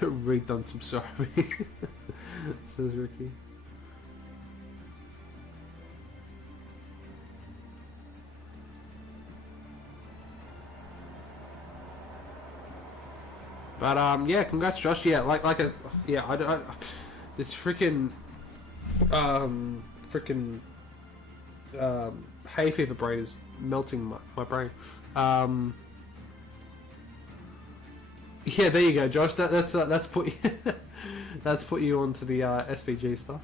Redone some sorry, says Ricky. But yeah, congrats, Josh. Yeah, this freaking hay fever brain is melting my brain. Yeah, there you go, Josh. That's put you that's put you onto the SBG stuff.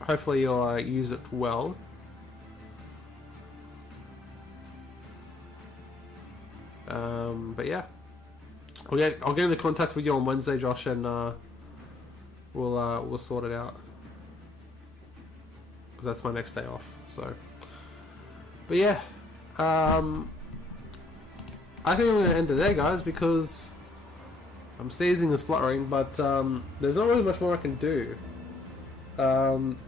Hopefully you'll use it well. But yeah, I'll get into contact with you on Wednesday, Josh, and we'll sort it out, because that's my next day off. So, but yeah, I think I'm gonna end it there, guys, because I'm sneezing and spluttering. But there's not really much more I can do.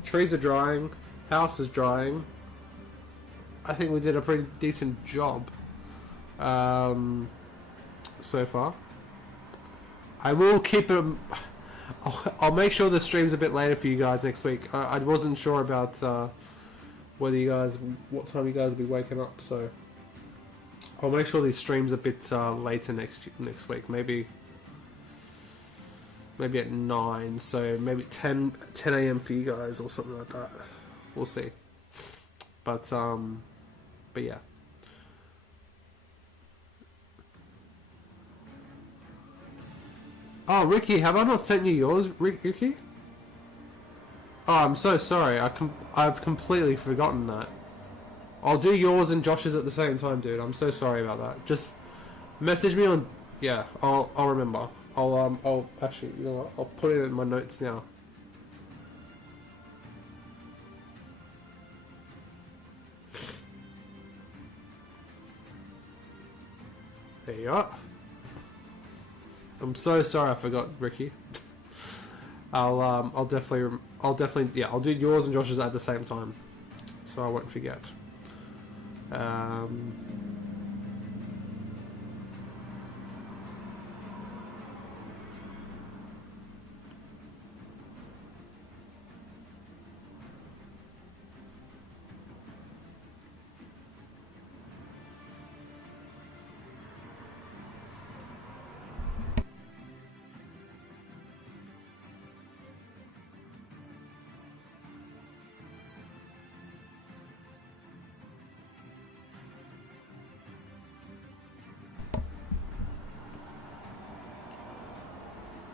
Trees are drying, house is drying. I think we did a pretty decent job so far. I will keep them. I'll make sure the stream's a bit later for you guys next week. I wasn't sure about what time you guys will be waking up, so I'll make sure these streams a bit later next week. Maybe at 9, so maybe 10 a.m. for you guys or something like that. We'll see. But yeah. Oh, Ricky, have I not sent you yours, Ricky? Oh, I'm so sorry. I've completely forgotten that. I'll do yours and Josh's at the same time, dude. I'm so sorry about that. Just message me on. Yeah, I'll remember. I'll actually, you know what? I'll put it in my notes now. There you are. I'm so sorry I forgot, Ricky. I'll definitely, yeah, I'll do yours and Josh's at the same time, so I won't forget.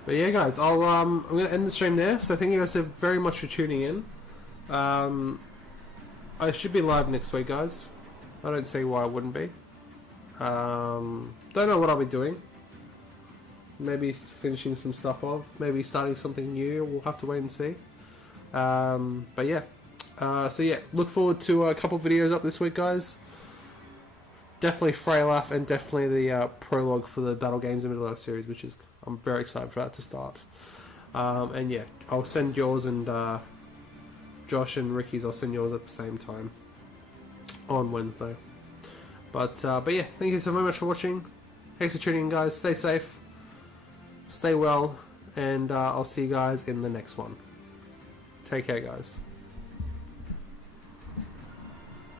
But yeah, guys, I'm gonna end the stream there. So thank you guys so very much for tuning in. I should be live next week, guys. I don't see why I wouldn't be. Don't know what I'll be doing. Maybe finishing some stuff off. Maybe starting something new. We'll have to wait and see. But yeah. So yeah, look forward to a couple videos up this week, guys. Definitely Freylaf and definitely the prologue for the Battle Games in Middle Earth series, which is I'm very excited for that to start. And yeah, I'll send yours and Josh and Ricky's. I'll send yours at the same time on Wednesday. But yeah, thank you so very much for watching. Thanks for tuning in, guys. Stay safe, stay well, and I'll see you guys in the next one. Take care, guys.